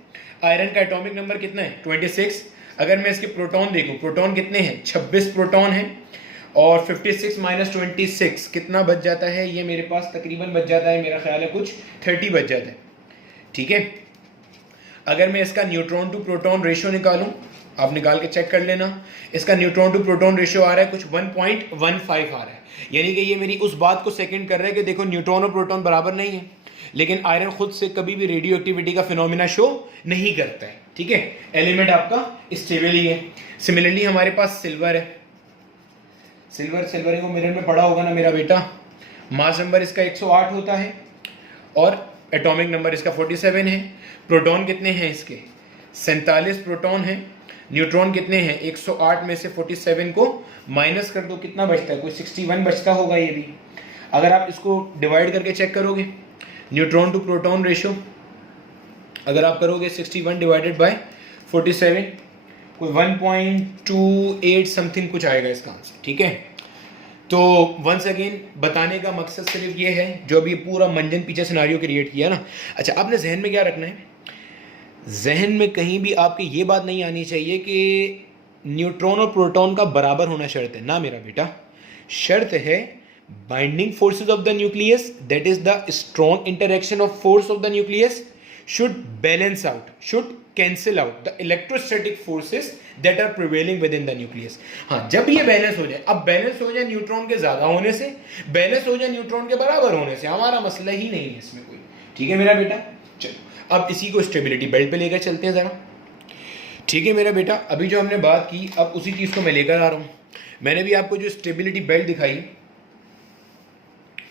आयरन का एटॉमिक नंबर कितना है 26। अगर मैं इसके प्रोटॉन देखूं, प्रोटॉन कितने हैं 26 प्रोटॉन हैं, और 56 माइनस 26 कितना बच जाता है, ये मेरे पास तकरीबन बच जाता है, मेरा ख्याल है कुछ 30 बच जाता है। ठीक है, अगर मैं इसका न्यूट्रॉन टू प्रोटॉन रेशियो निकालूं, आप निकाल के चेक कर लेना, इसका न्यूट्रॉन टू प्रोटॉन रेशियो आ रहा है कुछ 1.15 आ रहा है। यानी कि ये मेरी उस बात को सेकंड कर रहा है कि देखो न्यूट्रॉन और प्रोटॉन बराबर नहीं है, लेकिन आयरन खुद से कभी भी रेडियो एक्टिविटी का फिनोमिना शो नहीं करता है। ठीक है, एलिमेंट आपका स्टेबल ही है। सिमिलरली हमारे पास सिल्वर है, सिल्वर को मिरर में पड़ा होगा ना मेरा बेटा, मास नंबर इसका 108 होता है और एटॉमिक नंबर इसका 47 है। प्रोटॉन कितने हैं इसके 47 प्रोटॉन हैं। न्यूट्रॉन कितने हैं 108 में से 47 को माइनस कर दो, कितना बचता है, कोई 61 बचता होगा। ये भी अगर आप इसको डिवाइड करके चेक करोगे, न्यूट्रॉन टू प्रोटॉन रेशियो अगर आप करोगे 61 डिवाइडेड बाय 47, कोई 1.28 समथिंग कुछ आएगा इसका आंसर। ठीक है, तो वंस अगेन बताने का मकसद सिर्फ ये है, जो अभी पूरा मंजन पीछे सिनारियो क्रिएट किया ना। अच्छा, आपने जहन में क्या रखना है, जहन में कहीं भी आपके ये बात नहीं आनी चाहिए कि न्यूट्रॉन और प्रोटॉन का बराबर होना शर्त है ना मेरा बेटा। शर्त है binding forces of the nucleus, that is the strong interaction of force of the nucleus should balance out, should cancel out the electrostatic forces that are prevailing within the nucleus। हाँ, जब ये बैलेंस हो जाए, अब balance हो जाए neutron के ज्यादा होने से, बैलेंस हो जाए न्यूट्रॉन के बराबर होने से, हमारा मसला ही नहीं है इसमें कोई। ठीक है मेरा बेटा, चलो अब इसी को स्टेबिलिटी बेल्ट पे लेकर चलते हैं जरा। ठीक है मेरा बेटा, अभी जो हमने बात की अब उसी चीज को मैं लेकर आ रहा हूँ। मैंने भी आपको जो स्टेबिलिटी बेल्ट दिखाई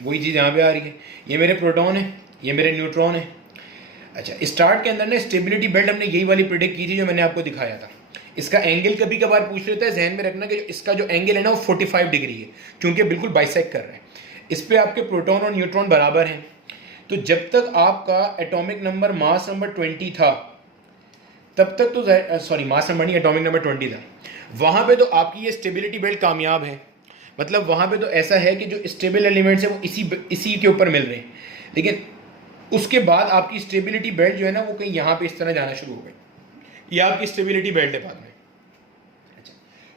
वही चीज यहाँ पे आ रही है। ये मेरे प्रोटॉन है, ये मेरे न्यूट्रॉन है। अच्छा, स्टार्ट के अंदर ना स्टेबिलिटी बेल्ट हमने यही वाली प्रेडिक्ट की थी जो मैंने आपको दिखाया था। इसका एंगल कभी कभार पूछ लेता है, जहन में रखना कि इसका जो एंगल है ना वो 45 डिग्री है, क्योंकि बिल्कुल बाइसेक्ट कर रहा है। इस पे आपके प्रोटॉन और न्यूट्रॉन बराबर हैं। तो जब तक आपका एटॉमिक नंबर मास नंबर 20 था तब तक तो सॉरी मास नंबर नहीं, एटॉमिक नंबर 20 था, वहाँ पे तो आपकी ये स्टेबिलिटी बेल्ट कामयाब है। मतलब वहाँ पे तो ऐसा है कि जो स्टेबल एलिमेंट्स हैं वो इसी के ऊपर मिल रहे हैं। लेकिन उसके बाद आपकी स्टेबिलिटी बेल्ट जो है ना वो कहीं यहाँ पे इस तरह जाना शुरू हो गई। ये आपकी स्टेबिलिटी बेल्ट है बाद में। अच्छा,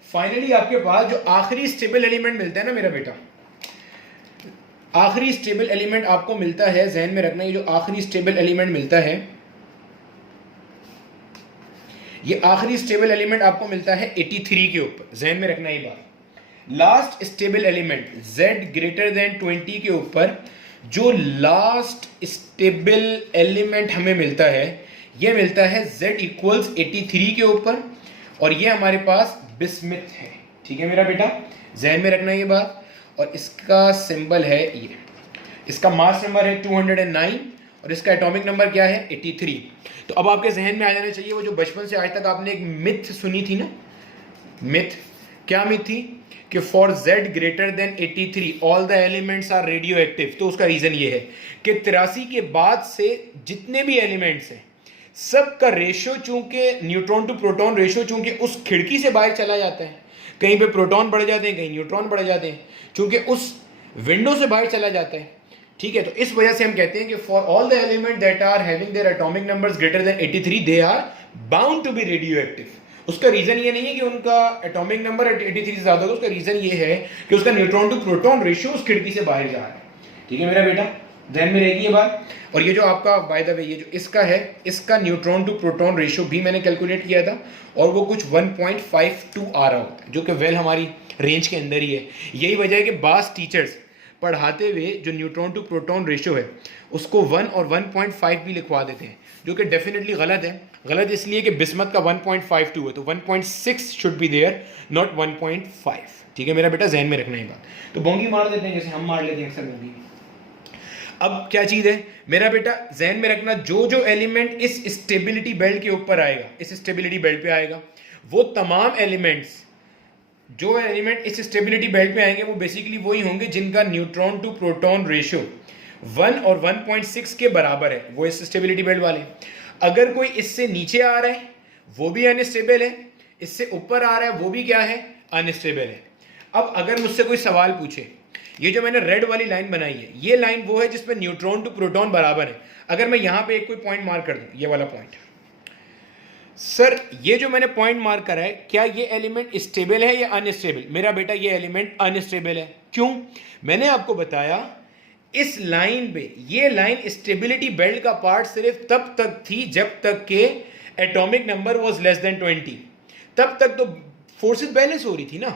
फाइनली आपके पास जो आखिरी स्टेबल एलिमेंट मिलता है ना मेरा बेटा, आखिरी स्टेबल एलिमेंट आपको मिलता है, जहन में रखना, ये जो आखिरी स्टेबल एलिमेंट मिलता है, ये आखिरी स्टेबल एलिमेंट आपको मिलता है 83 के ऊपर। जहन में रखना ये बात, last stable element Z greater then 20 के ऊपर जो लास्ट स्टेबल एलिमेंट हमें मिलता है, ये मिलता है Z इक्वल्स 83 के ऊपर, और ये हमारे पास बिस्मिथ है। ठीक है मेरा बेटा, जहन में रखना ये बात। और इसका सिंबल है ये, इसका मास नंबर है 209 और इसका एटॉमिक नंबर क्या है 83। तो अब आपके जहन में आ जाना चाहिए वो जो बचपन से आज तक आपने एक मिथ सुनी थी ना, मिथ क्या मिथ थी कि for Z greater than 83 all the elements are radio active. तो उसका रीजन ये है कि 83 के बाद से जितने भी एलिमेंट्स हैं सबका रेशियो चूंकि न्यूट्रॉन टू प्रोटॉन रेशियो चूंकि उस खिड़की से बाहर चला जाता है, कहीं पे प्रोटॉन बढ़ जाते हैं कहीं न्यूट्रॉन बढ़ जाते हैं, चूंकि उस विंडो से बाहर चला जाता है। ठीक है, तो इस वजह से हम कहते हैं कि for all the element that are having their atomic numbers greater than 83 they are bound to be radio active. उसका रीजन ये नहीं है कि उनका एटॉमिक नंबर 83 से ज्यादा होगा, उसका रीजन ये है कि उसका न्यूट्रॉन टू प्रोटॉन रेशियो उस खिड़की से बाहर जा रहा है। ठीक है मेरा बेटा, ध्यान में रहेगी ये बात। और ये जो आपका बाय द वे ये जो इसका है, इसका न्यूट्रॉन टू प्रोटॉन रेशियो भी मैंने कैलकुलेट किया था और वो कुछ 1.52 आ रहा होता है, जो कि वेल हमारी रेंज के अंदर ही है। यही वजह है कि बास टीचर्स पढ़ाते हुए जो न्यूट्रॉन टू प्रोटॉन रेशियो है उसको 1 और 1.5 भी लिखवा देते हैं, जो कि डेफिनेटली गलत है। गलत इसलिए कि बिस्मत का 1.52 है, तो 1.6 शुड बी देयर, नॉट 1.5। ठीक है मेरा बेटा, जहन में रखना ही बात। तो बोंगी मार देते हैं जैसे हम मार लेते हैं अक्सर बोंगी। अब क्या चीज़ है मेरा बेटा, जहन में रखना, जो जो एलिमेंट इस स्टेबिलिटी बेल्ट के ऊपर आएगा, इस स्टेबिलिटी बेल्ट पे आएगा, वो तमाम एलिमेंट्स जो एलिमेंट इस स्टेबिलिटी बेल्ट पे आएंगे वो बेसिकली वही होंगे जिनका न्यूट्रॉन टू प्रोटॉन रेशियो 1 और 1.6 के बराबर है, वो इस स्टेबिलिटी बेल्ट वाले। अगर कोई इससे नीचे आ रहा है वो भी अनस्टेबल है, इससे ऊपर आ रहा है वो भी क्या है, अनस्टेबल है। अब अगर मुझसे कोई सवाल पूछे, ये जो मैंने रेड वाली लाइन बनाई है, ये लाइन वो है जिसमें न्यूट्रॉन टू प्रोटॉन बराबर है। अगर मैं यहां पे एक कोई पॉइंट मार्क कर दूं, ये वाला पॉइंट, सर ये जो मैंने पॉइंट मार्क करा है, क्या ये एलिमेंट स्टेबल है या अनस्टेबल? मेरा बेटा ये एलिमेंट अनस्टेबल है। क्यों? मैंने आपको बताया इस लाइन पे, ये लाइन स्टेबिलिटी बेल्ट का पार्ट सिर्फ तब तक थी जब तक के atomic number was less than 20, तब तक तो फोर्सेस बैलेंस हो रही थी ना।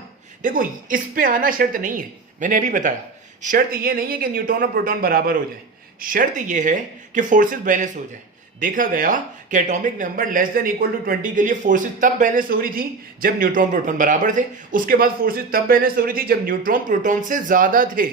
देखो इस पे आना शर्त नहीं है, मैंने अभी बताया, शर्त ये नहीं है कि न्यूट्रॉन और प्रोटॉन बराबर हो जाए, शर्त ये है कि फोर्सेस बैलेंस हो जाए। देखा गया कि atomic number less than equal to 20 के लिए फोर्सेस तब बैलेंस हो रही थी जब न्यूट्रॉन प्रोटॉन बराबर थे, उसके बाद फोर्सेस तब बैलेंस हो रही थी जब न्यूट्रॉन प्रोटॉन से ज्यादा थे।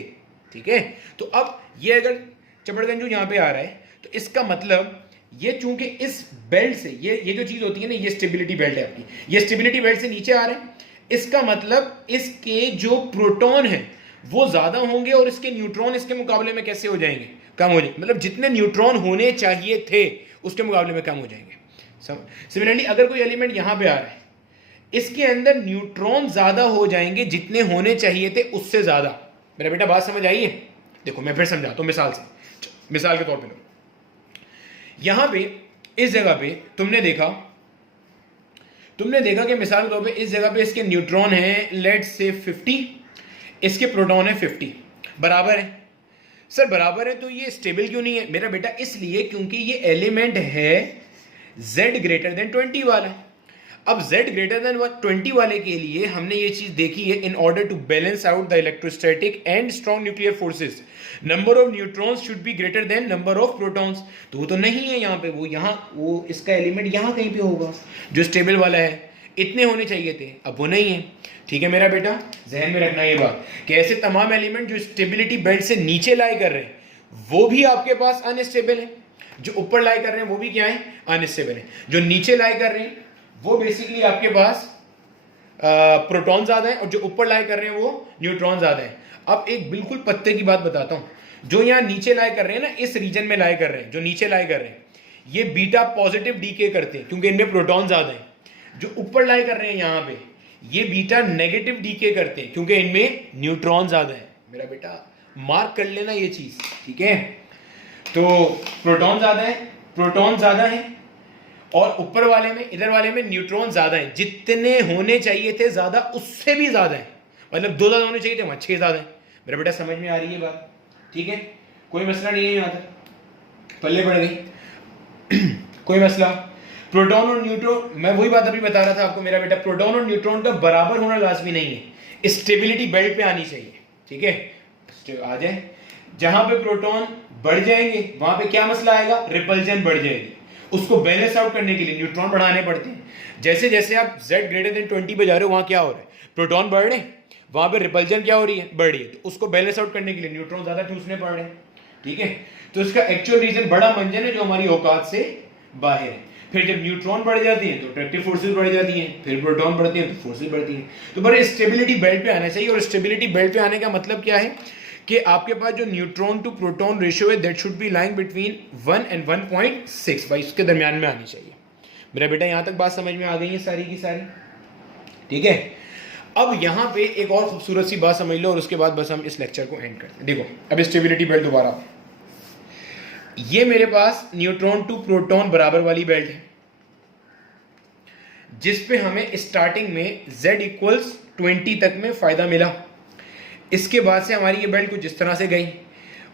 ठीक है, तो अब ये अगर चपड़गंजू यहां पे आ रहा है तो इसका मतलब ये चूंकि इस बेल्ट से ये जो चीज होती है ना, ये स्टेबिलिटी बेल्ट है आपकी, ये स्टेबिलिटी बेल्ट से नीचे आ रहे हैं, इसका मतलब इसके जो प्रोटॉन है वो ज्यादा होंगे और इसके न्यूट्रॉन इसके मुकाबले में कैसे हो जाएंगे, कम हो जाएंगे। मतलब जितने न्यूट्रॉन होने चाहिए थे उसके मुकाबले में कम हो जाएंगे। सिमिलरली अगर कोई एलिमेंट यहां पे आ रहा है, इसके अंदर न्यूट्रॉन ज्यादा हो जाएंगे जितने होने चाहिए थे उससे ज्यादा। मेरा बेटा बात समझ आई है? देखो मैं फिर समझाता हूं मिसाल से, मिसाल के तौर पे लो, यहां पे इस जगह पे तुमने देखा कि मिसाल के तौर पे इस जगह पे इसके न्यूट्रॉन है लेट्स से 50, इसके प्रोटॉन है 50, बराबर है। सर बराबर है तो ये स्टेबल क्यों नहीं है? मेरा बेटा इसलिए क्योंकि ये एलिमेंट है z ग्रेटर देन 20 वाला। अब z ग्रेटर देन 20 वाले के लिए हमने ये चीज देखी है, in order to balance out the electrostatic and strong nuclear forces number of neutrons should be greater than number of protons. तो वो तो नहीं है यहाँ पे, वो इसका एलिमेंट यहाँ कहीं पे होगा जो स्टेबल वाला है, इतने होने चाहिए थे, अब वो नहीं है। ठीक है मेरा बेटा, जहन में रखना ये बात कि ऐसे तमाम एलिमेंट जो स्टेबिलिटी बेल्ट से नीचे लाई कर रहे हैं वो भी आपके पास अनस्टेबल है, जो ऊपर लाई कर रहे हैं वो भी क्या है, अनस्टेबल है। जो नीचे लाई कर रहे हैं वो बेसिकली आपके पास प्रोटॉन ज्यादा है और जो ऊपर लाई कर रहे हैं वो न्यूट्रॉन ज्यादा है। अब एक बिल्कुल पत्ते की बात बताता हूं, जो यहाँ नीचे लाई कर रहे हैं ना, इस रीजन में लाई कर रहे हैं, जो नीचे लाई कर रहे हैं ये बीटा पॉजिटिव डीके करते हैं क्योंकि इनमें प्रोटॉन ज्यादा है। जो ऊपर लाई कर रहे हैं यहाँ पे ये बीटा नेगेटिव डीके करते हैं क्योंकि इनमें न्यूट्रॉन ज्यादा है। मेरा बेटा मार्क कर लेना ये चीज, ठीक है। तो प्रोटॉन ज्यादा है और ऊपर वाले में, इधर वाले में न्यूट्रॉन ज्यादा है, जितने होने चाहिए थे ज्यादा उससे भी ज्यादा है, मतलब 2 ज्यादा होने चाहिए थे वहां 6 ज्यादा है। मेरा बेटा समझ में आ रही है बात? ठीक है, कोई मसला नहीं है, यहां तक पल्ले पड़ गई कोई मसला? प्रोटॉन और न्यूट्रॉन, मैं वही बात अभी बता रहा था आपको मेरा बेटा, प्रोटॉन और न्यूट्रॉन का बराबर होना लाजमी नहीं है, स्टेबिलिटी बेल्ट पे आनी चाहिए। ठीक है, आ जाए, जहां पे प्रोटॉन बढ़ जाएंगे वहां पे क्या मसला आएगा, रिपल्जन बढ़ जाएगी। उसको बैलेंस आउट करने के लिए न्यूट्रॉन बढ़ाने पड़ते हैं। जैसे जैसे आप z ग्रेटर देन 20 पे जा रहे हो वहां क्या हो रहा है, प्रोटॉन बढ़ रहे हैं, वहां पे रिपल्जन क्या हो रही है, बढ़ रही है। तो उसको बैलेंस आउट करने के लिए न्यूट्रॉन ज्यादा ठूसने पड़ रहे हैं। ठीक है, तो इसका एक्चुअल रीजन बड़ा मंजन है जो हमारी औकात से बाहर है। फिर जब न्यूट्रॉन बढ़ जाती हैं तो अट्रैक्टिव फोर्सेस बढ़ जाती हैं, फिर प्रोटॉन बढ़ती हैं तो फोर्सेस बढ़ती हैं। तो बड़े स्टेबिलिटी बेल्ट पे आना चाहिए। और स्टेबिलिटी बेल्ट पे आने का मतलब क्या है कि आपके पास जो न्यूट्रॉन टू प्रोटॉन रेशियो है that should be lying between 1 and 1.6, भाई इसके दरमियान में आनी चाहिए। मेरा बेटा यहां तक बात समझ में आ गई है सारी की सारी? ठीक है, अब यहां पे एक और खूबसूरत सी बात समझ लो और उसके बाद बस हम इस लेक्चर को एंड करते हैं। देखो अब स्टेबिलिटी बेल्ट दोबारा, ये मेरे पास न्यूट्रॉन टू प्रोटॉन बराबर वाली बेल्ट है जिस पे हमें स्टार्टिंग में z इक्वल्स 20 तक में फायदा मिला। इसके बाद से हमारी ये बेल्ट कुछ इस तरह से गई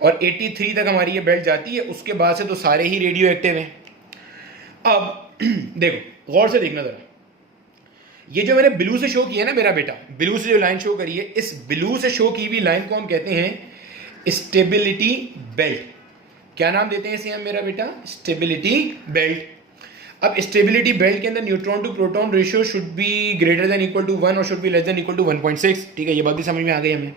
और 83 तक हमारी ये बेल्ट जाती है। उसके बाद से तो सारे ही रेडियो एक्टिव हैं। अब देखो गौर से देखना जरा, ये जो मैंने ब्लू से शो किया ना मेरा बेटा, ब्लू से जो लाइन शो करी है, इस ब्लू से शो की हुई लाइन को हम कहते हैं स्टेबिलिटी बेल्ट। क्या नाम देते हैं इसे हम मेरा बेटा, स्टेबिलिटी बेल्ट। अब स्टेबिलिटी बेल्ट के अंदर neutron to proton ratio should be greater than equal to 1 और should be less than equal to 1.6। ठीक है, ये बात भी समझ में आ गई हमें।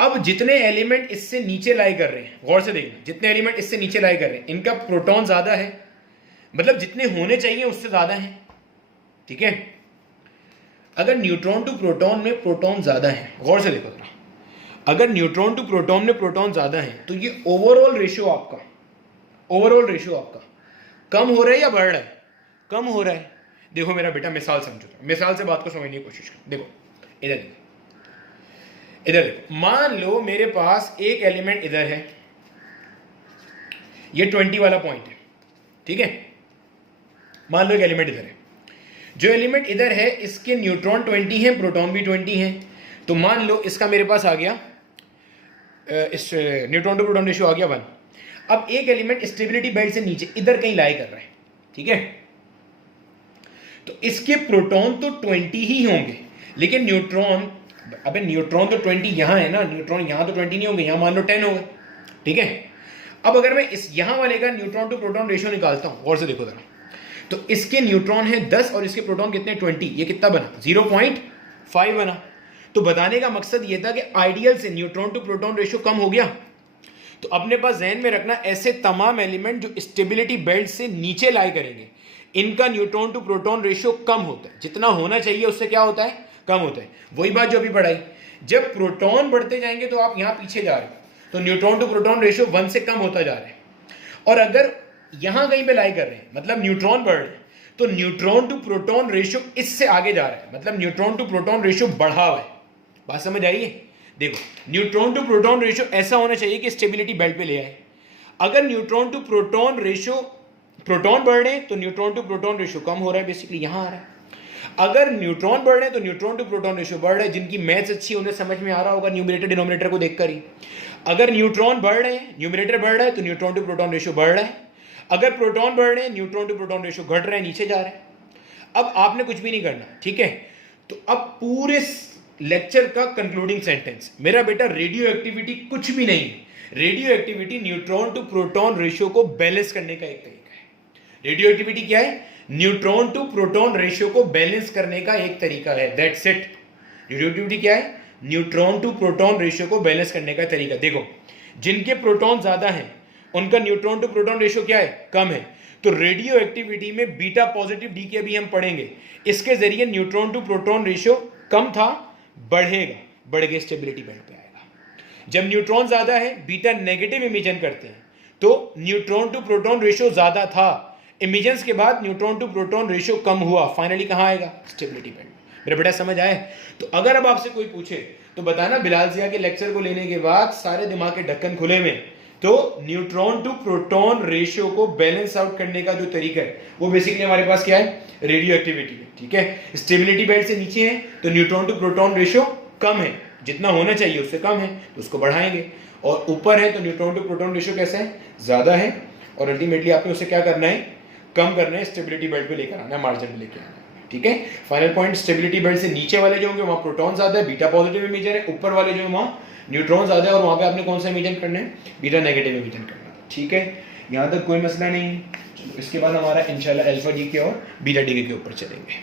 अब जितने एलिमेंट इससे नीचे लाई कर रहे हैं, गौर से देखना, जितने एलिमेंट इससे नीचे लाई कर रहे हैं इनका प्रोटॉन ज्यादा है, मतलब जितने होने चाहिए उससे ज्यादा है, ठीक है। अगर न्यूट्रॉन टू प्रोटॉन में प्रोटॉन ज्यादा है, गौर से देखो जरा, अगर न्यूट्रॉन टू प्रोटॉन में प्रोटॉन ज्यादा है तो ये ओवरऑल रेशियो आपका कम हो रहा है या बढ़ रहा है? कम हो रहा है। देखो मेरा बेटा, मिसाल समझो, मिसाल से बात को समझने की कोशिश करो। देखो इधर देखो, मान लो मेरे पास एक एलिमेंट इधर है, ये 20 वाला पॉइंट है, ठीक है। मान लो एक एलिमेंट इधर है, जो एलिमेंट इधर है इसके न्यूट्रॉन 20 है, प्रोटॉन भी 20 है, तो मान लो इसका मेरे पास आ गया, इस न्यूट्रॉन टू प्रोटॉन रेशियो आ गया 1। अब एक एलिमेंट स्टेबिलिटी बेल्ट से नीचे इधर कहीं लाई कर रहा है, ठीक है, तो इसके प्रोटॉन तो 20 ही होंगे, लेकिन न्यूट्रॉन, अबे न्यूट्रॉन तो 20 यहां है ना, न्यूट्रॉन यहां तो 20 नहीं होंगे, यहां मान लो 10 होंगे, ठीक है। अब अगर मैं इस यहां वाले का न्यूट्रॉन टू प्रोटॉन रेशियो निकालता हूं, गौर से देखो जरा, तो इसके न्यूट्रॉन है 10 और इसके प्रोटॉन कितने 20, ये कितना बना 0.5 बना। तो बताने का मकसद ये था कि आइडियल से न्यूट्रॉन टू प्रोटॉन रेशियो कम हो गया। तो अपने पास ज़हन में रखना, ऐसे तमाम एलिमेंट जो स्टेबिलिटी बेल्ट से नीचे लाई करेंगे इनका न्यूट्रॉन टू प्रोटॉन रेशियो कम होता है, जितना होना चाहिए उससे क्या होता है, कम होता है। वही बात जो अभी पढ़ाई, जब प्रोटॉन बढ़ते जाएंगे तो आप यहां पीछे जा रहे हो, तो न्यूट्रॉन टू प्रोटॉन रेशियो 1 से कम होता जा रहा है। और अगर यहां कहीं पे लाई कर रहे हैं, मतलब न्यूट्रॉन बढ़ रहे हैं, तो न्यूट्रॉन टू प्रोटॉन रेशियो इससे आगे जा रहा है, मतलब न्यूट्रॉन टू प्रोटॉन रेशियो बढ़ा हुआ है। बात समझ आई है? देखो, न्यूट्रॉन टू प्रोटॉन रेशियो ऐसा होना चाहिए कि स्टेबिलिटी बेल्ट पे ले आए। अगर neutron to proton ratio, proton बढ़ रहे हैं तो न्यूट्रॉन टू प्रोटॉन रेशियो कम हो रहा है, बेसिकली यहां आ रहा है। अगर न्यूट्रॉन बढ़ रहे हैं तो न्यूट्रॉन टू प्रोटॉन रेशियो बढ़ रहा है। जिनकी मैथ्स अच्छी उन्हें समझ में आ रहा होगा न्यूमरेटर डिनोमिनेटर को देखकर ही। अगर न्यूट्रॉन बढ़ रहे हैं, न्यूमरेटर बढ़ रहा है, तो न्यूट्रॉन टू प्रोटॉन रेशियो बढ़ रहा है। अगर प्रोटॉन बढ़ रहे हैं, न्यूट्रॉन टू प्रोटॉन रेशियो घट रहा है, नीचे जा रहा है। अब आपने कुछ भी नहीं करना, ठीक है। तो अब पूरे लेक्चर का कंक्लूडिंग सेंटेंस, मेरा बेटा रेडियो एक्टिविटी कुछ भी नहीं, radio activity neutron to proton ratio को बैलेंस करने का एक तरीका है। रेडियो एक्टिविटी क्या है? न्यूट्रॉन टू प्रोटॉन रेशियो को बैलेंस करने का एक तरीका है, दैट्स इट। रेडियो एक्टिविटी क्या है? न्यूट्रॉन टू प्रोटॉन रेशियो को बैलेंस करने का तरीका। देखो, जिनके प्रोटॉन ज्यादा हैं उनका न्यूट्रॉन टू प्रोटॉन रेशियो क्या है? कम है। तो रेडियो एक्टिविटी में बीटा पॉजिटिव डी के अभी हम पढ़ेंगे, इसके जरिए न्यूट्रॉन टू प्रोटॉन रेशियो कम था, बढ़ेगा, बढ़ के स्टेबिलिटी बेल्ट पे आएगा। जब न्यूट्रॉन ज्यादा है, बीटा नेगेटिव इमिजन करते हैं, तो न्यूट्रॉन टू प्रोटॉन रेशियो ज्यादा था, इमिजन्स के बाद न्यूट्रॉन टू प्रोटॉन रेशियो कम हुआ, फाइनली कहां आएगा? Stability belt. मेरा बेटा समझ आए? तो अगर अब आपसे कोई पूछे तो बताना बिलाल जिया के लेक्चर को लेने के बाद सारे दिमाग के ढक्कन खुले में, तो न्यूट्रॉन टू प्रोटॉन रेशियो को बैलेंस आउट करने का जो तरीका है वो बेसिकली हमारे पास क्या है? रेडियो एक्टिविटी है, ठीक है। स्टेबिलिटी बेल्ट से नीचे है तो न्यूट्रॉन टू प्रोटॉन रेशियो कम है, जितना होना चाहिए उससे कम है, तो उसको बढ़ाएंगे। और ऊपर है तो न्यूट्रॉन टू प्रोटॉन रेशियो कैसा है? ज्यादा है। और अल्टीमेटली आपने उसे क्या करना है? कम करना है, स्टेबिलिटी बेल्ट पे लेकर आना है, मार्जिन पे लेकर आना है, ठीक है। फाइनल पॉइंट, स्टेबिलिटी बेल्ट से नीचे वाले जो होंगे वहां प्रोटॉन ज्यादा है, बीटा पॉजिटिव इमिजन है। ऊपर वाले जो है वहां न्यूट्रॉन ज्यादा है और वहां पे आपने कौन सा इमिजन करना है? बीटा नेगेटिव इमिजन करना है, ठीक है। यहां तक कोई मसला नहीं। इसके बाद हमारा इंशाल्लाह अल्फा जी के और बीटा डी के ऊपर चलेंगे।